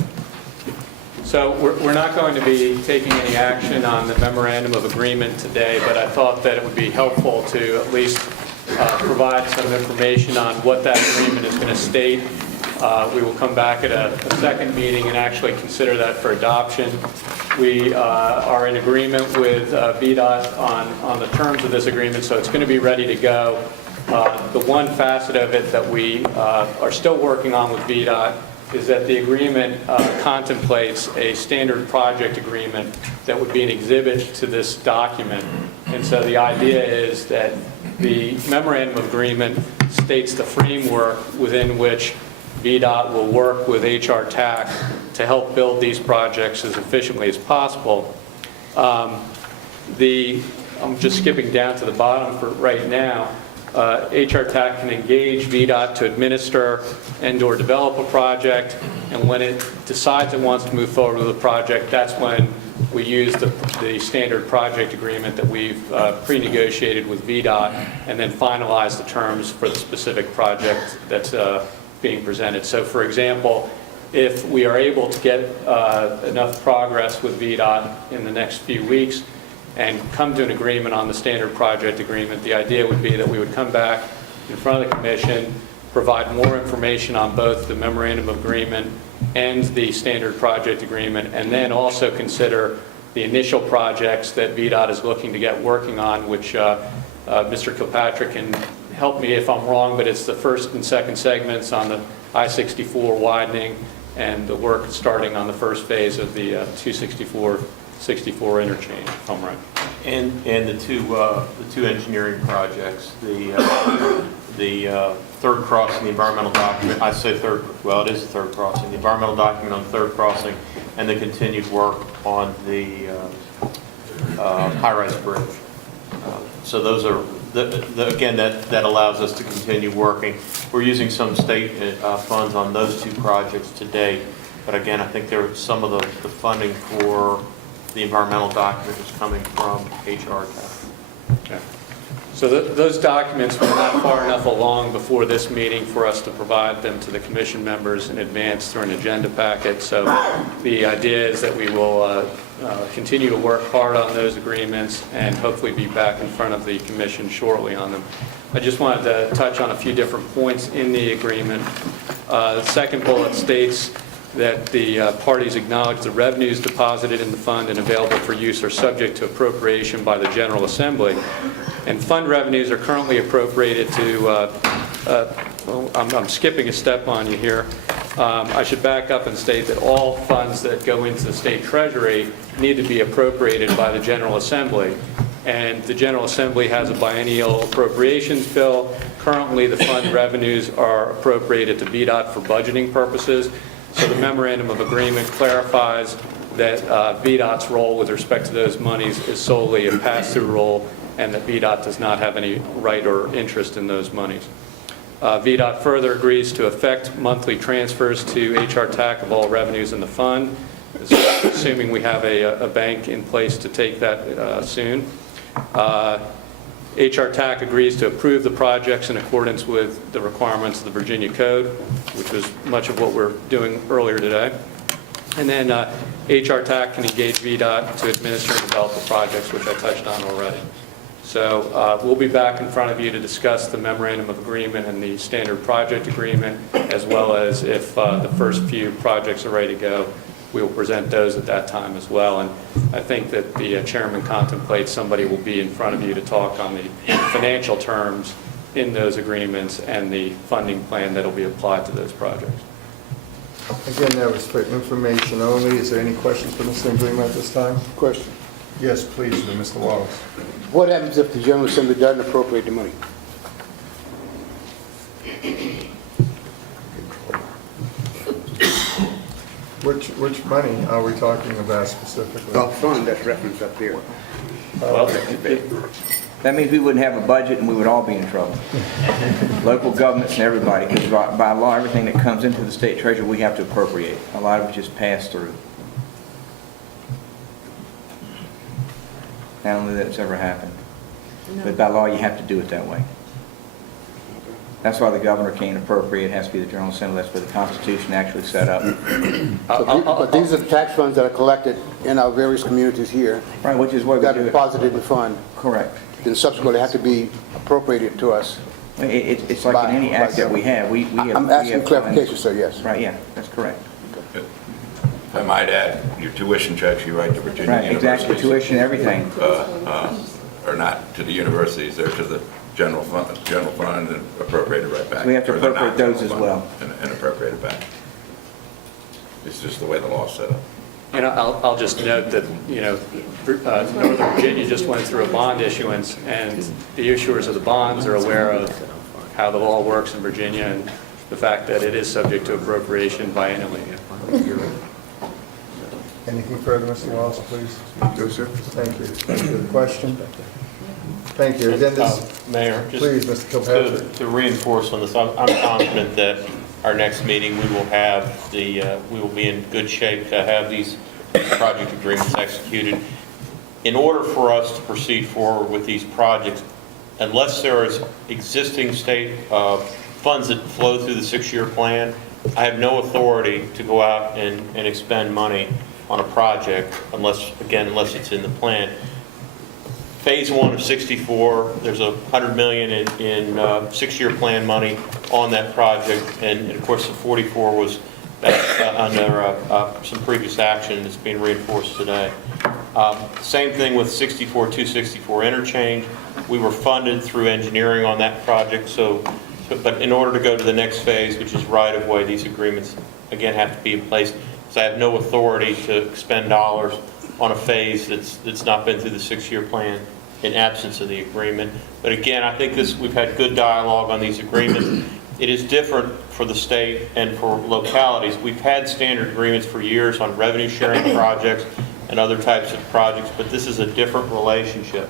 So we're not going to be taking any action on the memorandum of agreement today, but I thought that it would be helpful to at least provide some information on what that agreement is going to state. We will come back at a second meeting and actually consider that for adoption. We are in agreement with VDOT on the terms of this agreement, so it's going to be ready to go. The one facet of it that we are still working on with VDOT is that the agreement contemplates a standard project agreement that would be an exhibit to this document. And so the idea is that the memorandum of agreement states the framework within which VDOT will work with Hrtac to help build these projects as efficiently as possible. I'm just skipping down to the bottom for right now. Hrtac can engage VDOT to administer and/or develop a project, and when it decides it wants to move forward with a project, that's when we use the standard project agreement that we've pre-negotiated with VDOT, and then finalize the terms for the specific project that's being presented. So for example, if we are able to get enough progress with VDOT in the next few weeks and come to an agreement on the standard project agreement, the idea would be that we would come back in front of the commission, provide more information on both the memorandum of agreement and the standard project agreement, and then also consider the initial projects that VDOT is looking to get working on, which Mr. Kilpatrick can help me if I'm wrong, but it's the first and second segments on the I-64 widening and the work starting on the first phase of the 264 interchange, if I'm right. And the two engineering projects, the third crossing, the environmental document, I say third, well, it is the third crossing, the environmental document on the third crossing, and the continued work on the high-rise bridge. So those are, again, that allows us to continue working. We're using some state funds on those two projects to date, but again, I think some of the funding for the environmental document is coming from Hrtac. Okay. So those documents were not far enough along before this meeting for us to provide them to the commission members in advance through an agenda packet. So the idea is that we will continue to work hard on those agreements and hopefully be back in front of the commission shortly on them. I just wanted to touch on a few different points in the agreement. The second bullet states that the parties acknowledge the revenues deposited in the fund and available for use are subject to appropriation by the General Assembly. And fund revenues are currently appropriated to, I'm skipping a step on you here. I should back up and state that all funds that go into the state treasury need to be appropriated by the General Assembly. And the General Assembly has a biennial appropriations bill. Currently, the fund revenues are appropriated to VDOT for budgeting purposes. So the memorandum of agreement clarifies that VDOT's role with respect to those monies is solely a pass-through role, and that VDOT does not have any right or interest in those monies. VDOT further agrees to effect monthly transfers to Hrtac of all revenues in the fund, assuming we have a bank in place to take that soon. Hrtac agrees to approve the projects in accordance with the requirements of the Virginia Code, which was much of what we're doing earlier today. And then Hrtac can engage VDOT to administer and develop the projects, which I touched on already. So we'll be back in front of you to discuss the memorandum of agreement and the standard project agreement, as well as if the first few projects are ready to go, we will present those at that time as well. And I think that the chairman contemplates somebody will be in front of you to talk on the financial terms in those agreements and the funding plan that will be applied to those projects. Again, that was for information only. Is there any questions for Mr. Emblema at this time? Question. Yes, please, Mr. Wallace. What happens if the General Assembly doesn't appropriate the money? Which money are we talking about specifically? The fund that's referenced up there. Well, that means we wouldn't have a budget and we would all be in trouble. Local governments and everybody, because by law, everything that comes into the state treasury, we have to appropriate. A lot of it just passed through. I don't know that it's ever happened. But by law, you have to do it that way. That's why the governor can't appropriate. It has to be the General Assembly. That's where the Constitution actually set up. But these are the tax funds that are collected in our various communities here. Right, which is what we Got do. deposited in the fund. Correct. Then subsequently have to be appropriated to us. It's like in any act that we have. I'm asking clarification, sir, yes. Right, yeah, that's correct. If I might add, your tuition checks you write to Virginia Right, exactly, universities tuition, everything. are not to the universities, they're to the general fund and appropriated right back. So we have to Or they're appropriate not those as general well. fund And appropriate it back. It's just the way the law's set up. And I'll just note that, Northern Virginia just went through a bond issuance, and the issuers of the bonds are aware of how the law works in Virginia and the fact that it is subject to appropriation biennially. Anything further, Mr. Wallace, please? No, sir. Thank you. Any other question? Thank you. Again, Mayor, just please, Mr. Kilpatrick. to reinforce on this, I'm confident that our next meeting, we will be in good shape to have these project agreements executed. In order for us to proceed forward with these projects, unless there is existing state funds that flow through the 6-year plan, I have no authority to go out and expend money on a project unless it's in the plan. Phase 1 of 64, there's $100 million in 6-year plan money on that project, and of course the 44 was under some previous action that's being reinforced today. Same thing with 264 interchange. We were funded through engineering on that project, but in order to go to the next phase, which is right-of-way, these agreements again have to be in place. So I have no authority to expend dollars on a phase that's not been through the 6-year plan in absence of the agreement. But again, I think we've had good dialogue on these agreements. It is different for the state and for localities. We've had standard agreements for years on revenue sharing projects and other types of projects, but this is a different relationship.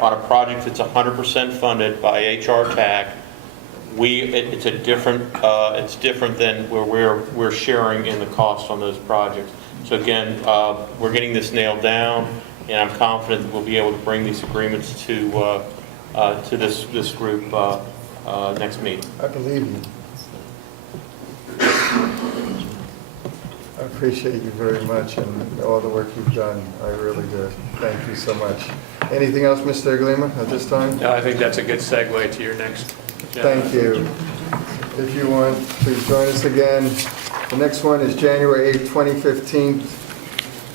On a project that's 100% funded by Hrtac, it's different than where we're sharing in the cost on those projects. So again, we're getting this nailed down, and I'm confident that we'll be able to bring these agreements to this group next meeting. I believe you. I appreciate you very much and all the work you've done. I really do. Thank you so much. Anything else, Mr. Emblema, at this time? No, I think that's a good segue to your next agenda. Thank you. If you want, please join us again. The next one is January 8, 2015.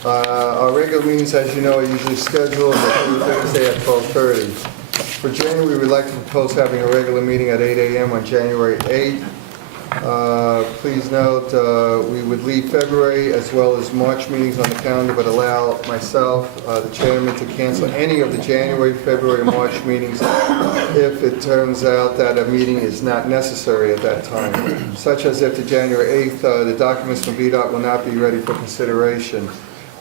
Our regular meetings, as you know, are usually scheduled every Thursday at 12:30. For January, we'd like to propose having a regular meeting at 8 a.m. on January 8th. Please note, we would leave February as well as March meetings on the calendar, but allow myself, the chairman, to cancel any of the January, February, March meetings if it turns out that a meeting is not necessary at that time, such as if the January 8th, the documents from VDOT will not be ready for consideration.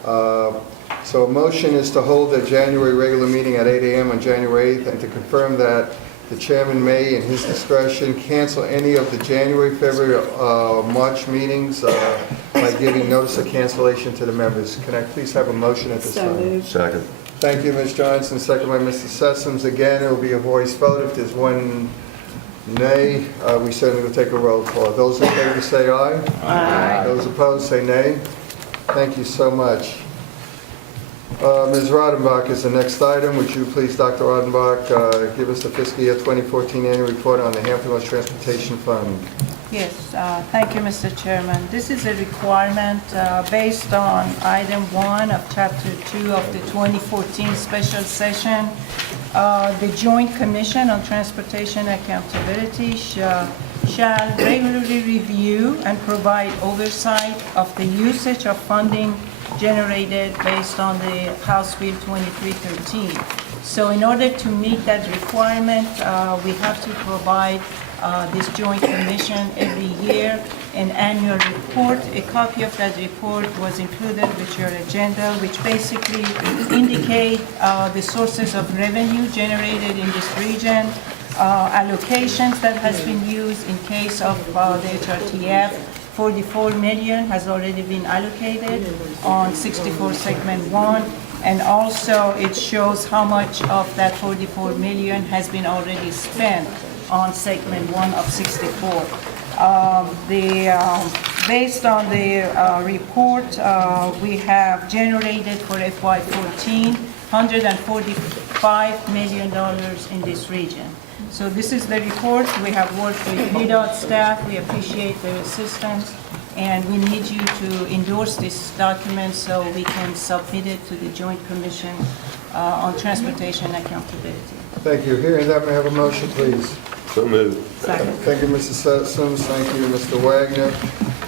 So a motion is to hold the January regular meeting at 8 a.m. on January 8th, and to confirm that the chairman may, in his discretion, cancel any of the January, February, March meetings by giving notice of cancellation to the members. Can I please have a motion at this So time? moved. Second. Thank you, Ms. Johnson. Second by Mr. Sessoms. Again, it will be a voice vote. If there's one nay, we certainly will take a roll call. Those in favor say aye. Aye. Those opposed say nay. Thank you so much. Ms. Rodenbach is the next item. Would you please, Dr. Rodenbach, give us the fiscal year 2014 annual report on the Hampton Roads Transportation Fund? Yes, thank you, Mr. Chairman. This is a requirement based on item 1 of chapter 2 of the 2014 special session. The Joint Commission on Transportation Accountability shall regularly review and provide oversight of the usage of funding generated based on the House Bill 2313. So in order to meet that requirement, we have to provide this joint commission every year an annual report. A copy of that report was included with your agenda, which basically indicate the sources of revenue generated in this region, allocations that has been used in case of the HRTF. 44 million has already been allocated on 64 segment 1, and also it shows how much of that 44 million has been already spent on segment 1 of 64. Based on the report, we have generated for FY14 $145 million in this region. So this is the report. We have worked with VDOT staff. We appreciate their assistance, and we need you to endorse this document so we can submit it to the Joint Commission on Transportation Accountability. Thank you. Hearing that, may I have a motion, please? So moved. Second. Thank you, Mr. Sessoms. Thank you, Mr. Wagner.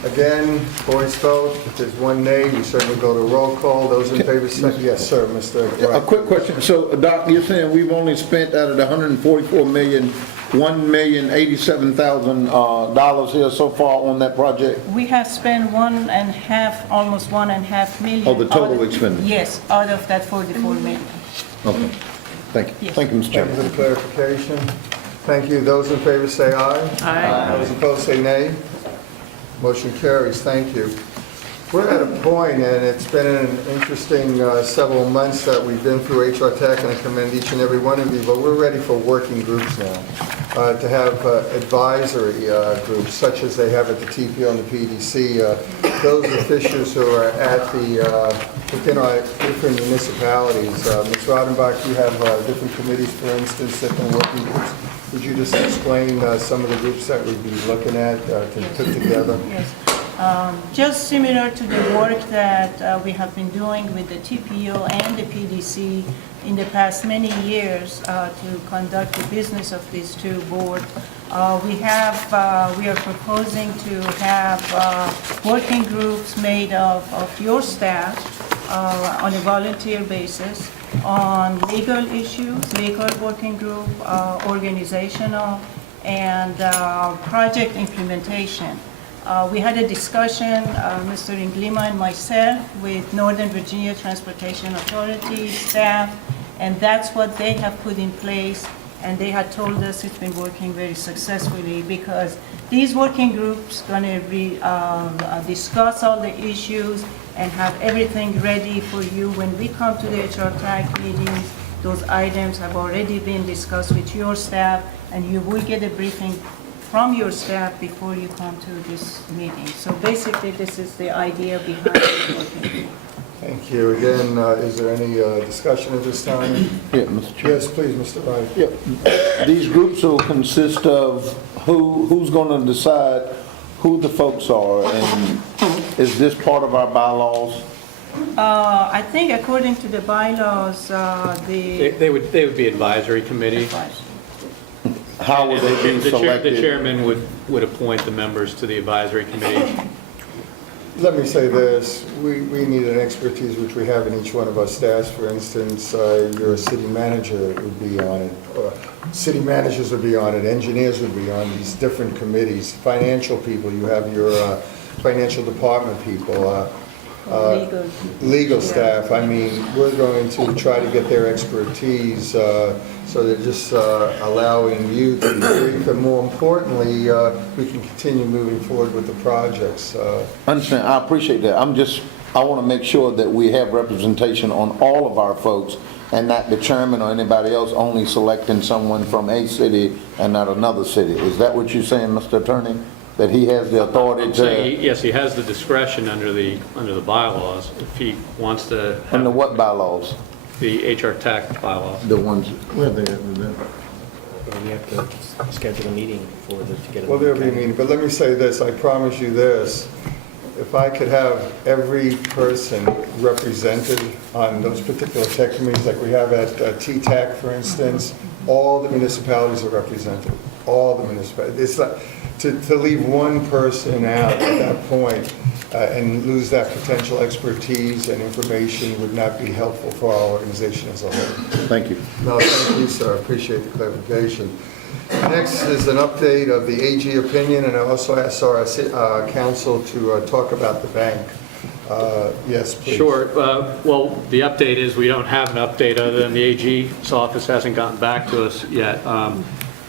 Again, voice vote. If there's one nay, we certainly go to roll call. Those in favor say yes, sir, Mr. A quick question. So, Doc, you're saying we've only spent out of the 144 million, $1,087,000 here so far on that project? We have spent almost $1.5 million. Oh, the total expenditure? Yes, out of that 44 million. Okay. Thank you. Yes. Thank you, Mr. Thank you Chairman. for the clarification. Thank you. Those in favor say aye. Aye. Those opposed say nay. Motion carries. Thank you. We're at a point, and it's been an interesting several months that we've been through Hrtac, and I commend each and every one of you, but we're ready for working groups now, to have advisory groups, such as they have at the TPO and the PDC. Those officials who are at within our different municipalities. Ms. Rodenbach, you have different committees, for instance, different working groups. Would you just explain some of the groups that we'd be looking at to put together? Yes. Just similar to the work that we have been doing with the TPO and the PDC in the past many years to conduct the business of these two boards. We are proposing to have working groups made of your staff on a volunteer basis on legal issues, legal working group, organizational, and project implementation. We had a discussion, Mr. Inglima and myself, with Northern Virginia Transportation Authority staff, and that's what they have put in place, and they had told us it's been working very successfully because these working groups going to discuss all the issues and have everything ready for you when we come to the Hrtac meetings. Those items have already been discussed with your staff, and you will get a briefing from your staff before you come to this meeting. So basically, this is the idea behind the working group. Thank you. Again, is there any discussion at this time? Yeah, Mr. Chairman. Yes, please, Mr. Wright. Yeah. These groups will consist of who's going to decide who the folks are, and is this part of our bylaws? I think according to the bylaws, They would be advisory committee. How would they be The selected? chairman would appoint the members to the advisory committee. Let me say this, we need an expertise which we have in each one of our staffs. For instance, your city manager would be on it, city managers would be on it, engineers would be on these different committees, financial people, you have your financial department people, legal staff. I mean, we're going to try to get their expertise, so they're just allowing you to be brief, and more importantly, we can continue moving forward with the projects. Understand, I appreciate that. I want to make sure that we have representation on all of our folks, and not the chairman or anybody else only selecting someone from a city and not another city. Is that what you're saying, Mr. Attorney? That he has the authority to? Yes, he has the discretion under the bylaws if he wants to. Under what bylaws? The Hrtac bylaws. The ones, where they at with that? We have to schedule a meeting for to get it. Well, there'll be a meeting, but let me say this, I promise you this, if I could have every person represented on those particular tech committees, like we have at Hrtac, for instance, all the municipalities are represented, all the municipalities. It's like, to leave one person out at that point and lose that potential expertise and information would not be helpful for our organization as a whole. Thank you. No, thank you, sir. I appreciate the clarification. Next is an update of the AG opinion, and I also asked our council to talk about the bank. Yes, please. Sure. Well, the update is we don't have an update other than the AG's office hasn't gotten back to us yet.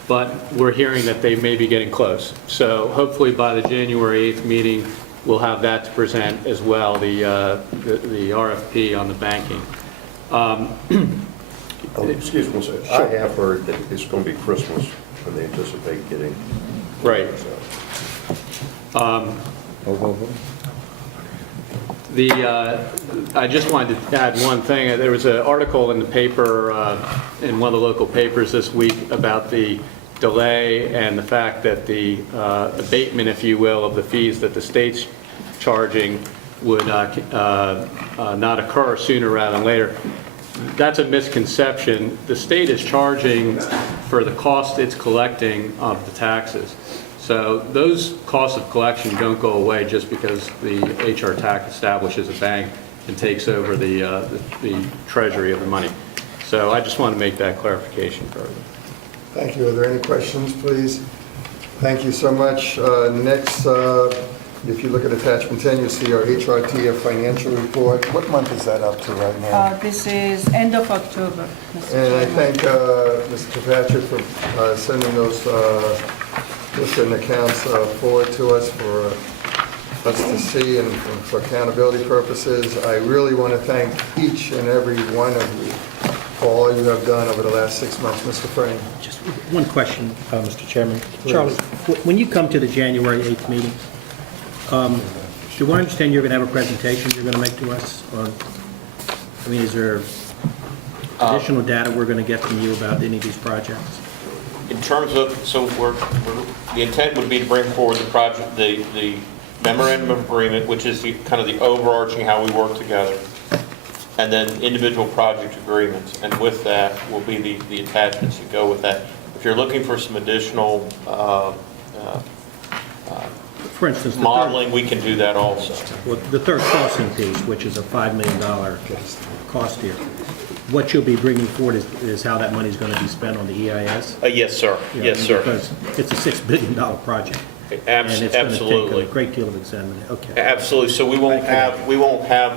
But we're hearing that they may be getting close. So hopefully by the January 8th meeting, we'll have that to present as well, the RFP on the banking. Excuse me, sir. I have heard that it's going to be Christmas when they anticipate getting. Right. I just wanted to add one thing. There was an article in the paper, in one of the local papers this week about the delay and the fact that the abatement, if you will, of the fees that the state's charging would not occur sooner rather than later. That's a misconception. The state is charging for the cost it's collecting of the taxes. So those costs of collection don't go away just because the Hrtac establishes a bank and takes over the treasury of the money. So I just want to make that clarification further. Thank you. Are there any questions, please? Thank you so much. Next, if you look at attachment 10, you see our HRTF financial report. What month is that up to right now? This is end of October, Mr. And I Chairman. thank Mr. Patrick for sending those written accounts forward to us for us to see and for accountability purposes. I really want to thank each and every one of you for all you have done over the last 6 months. Mr. Frame. Just one question, Mr. Chairman. Please. Charlie, when you come to the January 8th meeting, do I understand you're going to have a presentation you're going to make to us? Or, I mean, is there additional data we're going to get from you about any of these projects? In terms of, so the intent would be to bring forward the project, the memorandum of agreement, which is kind of the overarching how we work together, and then individual project agreements. And with that will be the attachments that go with that. If you're looking for some additional For instance, modeling, we can do that also. Well, the third crossing piece, which is a $5 million cost here, what you'll be bringing forward is how that money is going to be spent on the EIS? Yes, sir. Yes, sir. Because it's a $6 billion project. And it's going to take a great deal of examination. Okay. Absolutely. So we won't have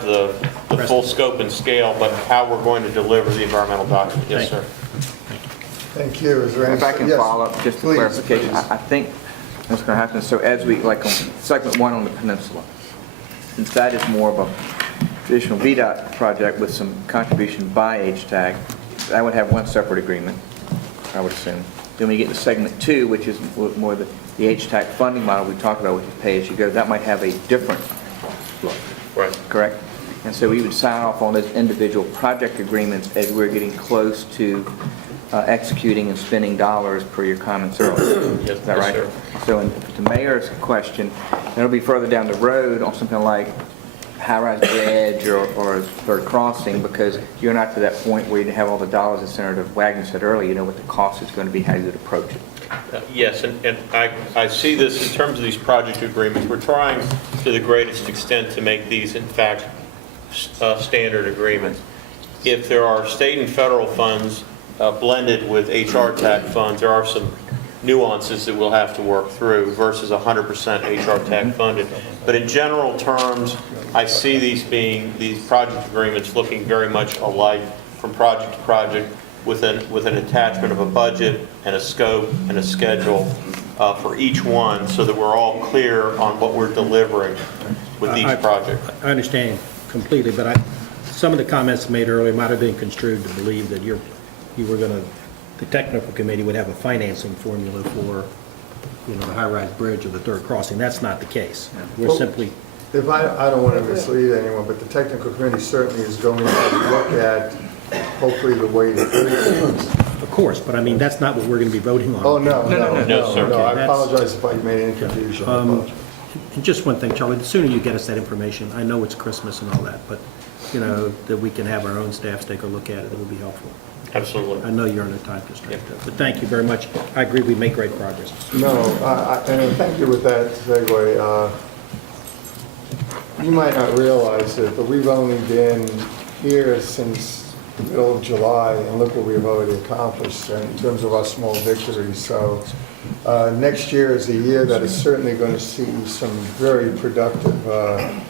the full scope and scale, but how we're going to deliver the environmental document. Yes, sir. Thank you. Is there any? If I can Yes. follow up, just for Please, clarification, please. I think what's going to happen, so as we, like on segment 1 on the peninsula, since that is more of a traditional VDOT project with some contribution by Hrtac, that would have one separate agreement, I would assume. Then when you get to segment 2, which is more the Hrtac funding model we talked about, which is pay-as-you-go, that might have a different look. Right. Correct? And so we would sign off on those individual project agreements as we're getting close to executing and spending dollars per your comments earlier. Yes, Is that right? sir. So in the mayor's question, it'll be further down the road on something like high-rise bridge or third crossing, because you're not to that point where you have all the dollars, as Senator Wagner said earlier, you know what the cost is going to be, how you would approach it. Yes, and I see this in terms of these project agreements. We're trying to the greatest extent to make these, in fact, standard agreements. If there are state and federal funds blended with Hrtac funds, there are some nuances that we'll have to work through versus 100% Hrtac funded. But in general terms, I see these project agreements looking very much alike from project to project, with an attachment of a budget and a scope and a schedule for each one, so that we're all clear on what we're delivering with each project. I understand completely, but some of the comments made earlier might have been construed to believe that the technical committee would have a financing formula for, the high-rise bridge or the third crossing. That's not the case. We're simply... If I don't want to mislead anyone, but the technical committee certainly is going to look at, hopefully, the way the bridge is. Of course, but I mean, that's not what we're going to be voting on. Oh, no, sir. I apologize if I made any confusion. I apologize. And just one thing, Charlie, the sooner you get us that information, I know it's Christmas and all that, but, that we can have our own staffs take a look at it, it would be helpful. Absolutely. I know you're under time constraint, but thank you very much. I agree, we make great progress. No, and thank you with that segue. You might not realize it, but we've only been here since the middle of July, and look what we've already accomplished in terms of our small victories. So next year is a year that is certainly going to see some very productive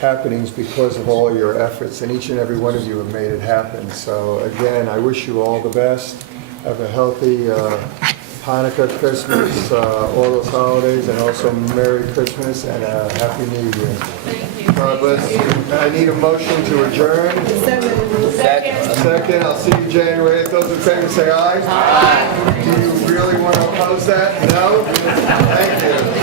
happenings because of all your efforts, and each and every one of you have made it happen. So again, I wish you all the best. Have a healthy Hanukkah, Christmas, all those holidays, and also Merry Christmas and a Happy New Year. Thank you. God bless you. I need a motion to adjourn. Second. I'll see you January 8th. Those in favor say aye. Aye. Do you really want to oppose that? No? Thank you.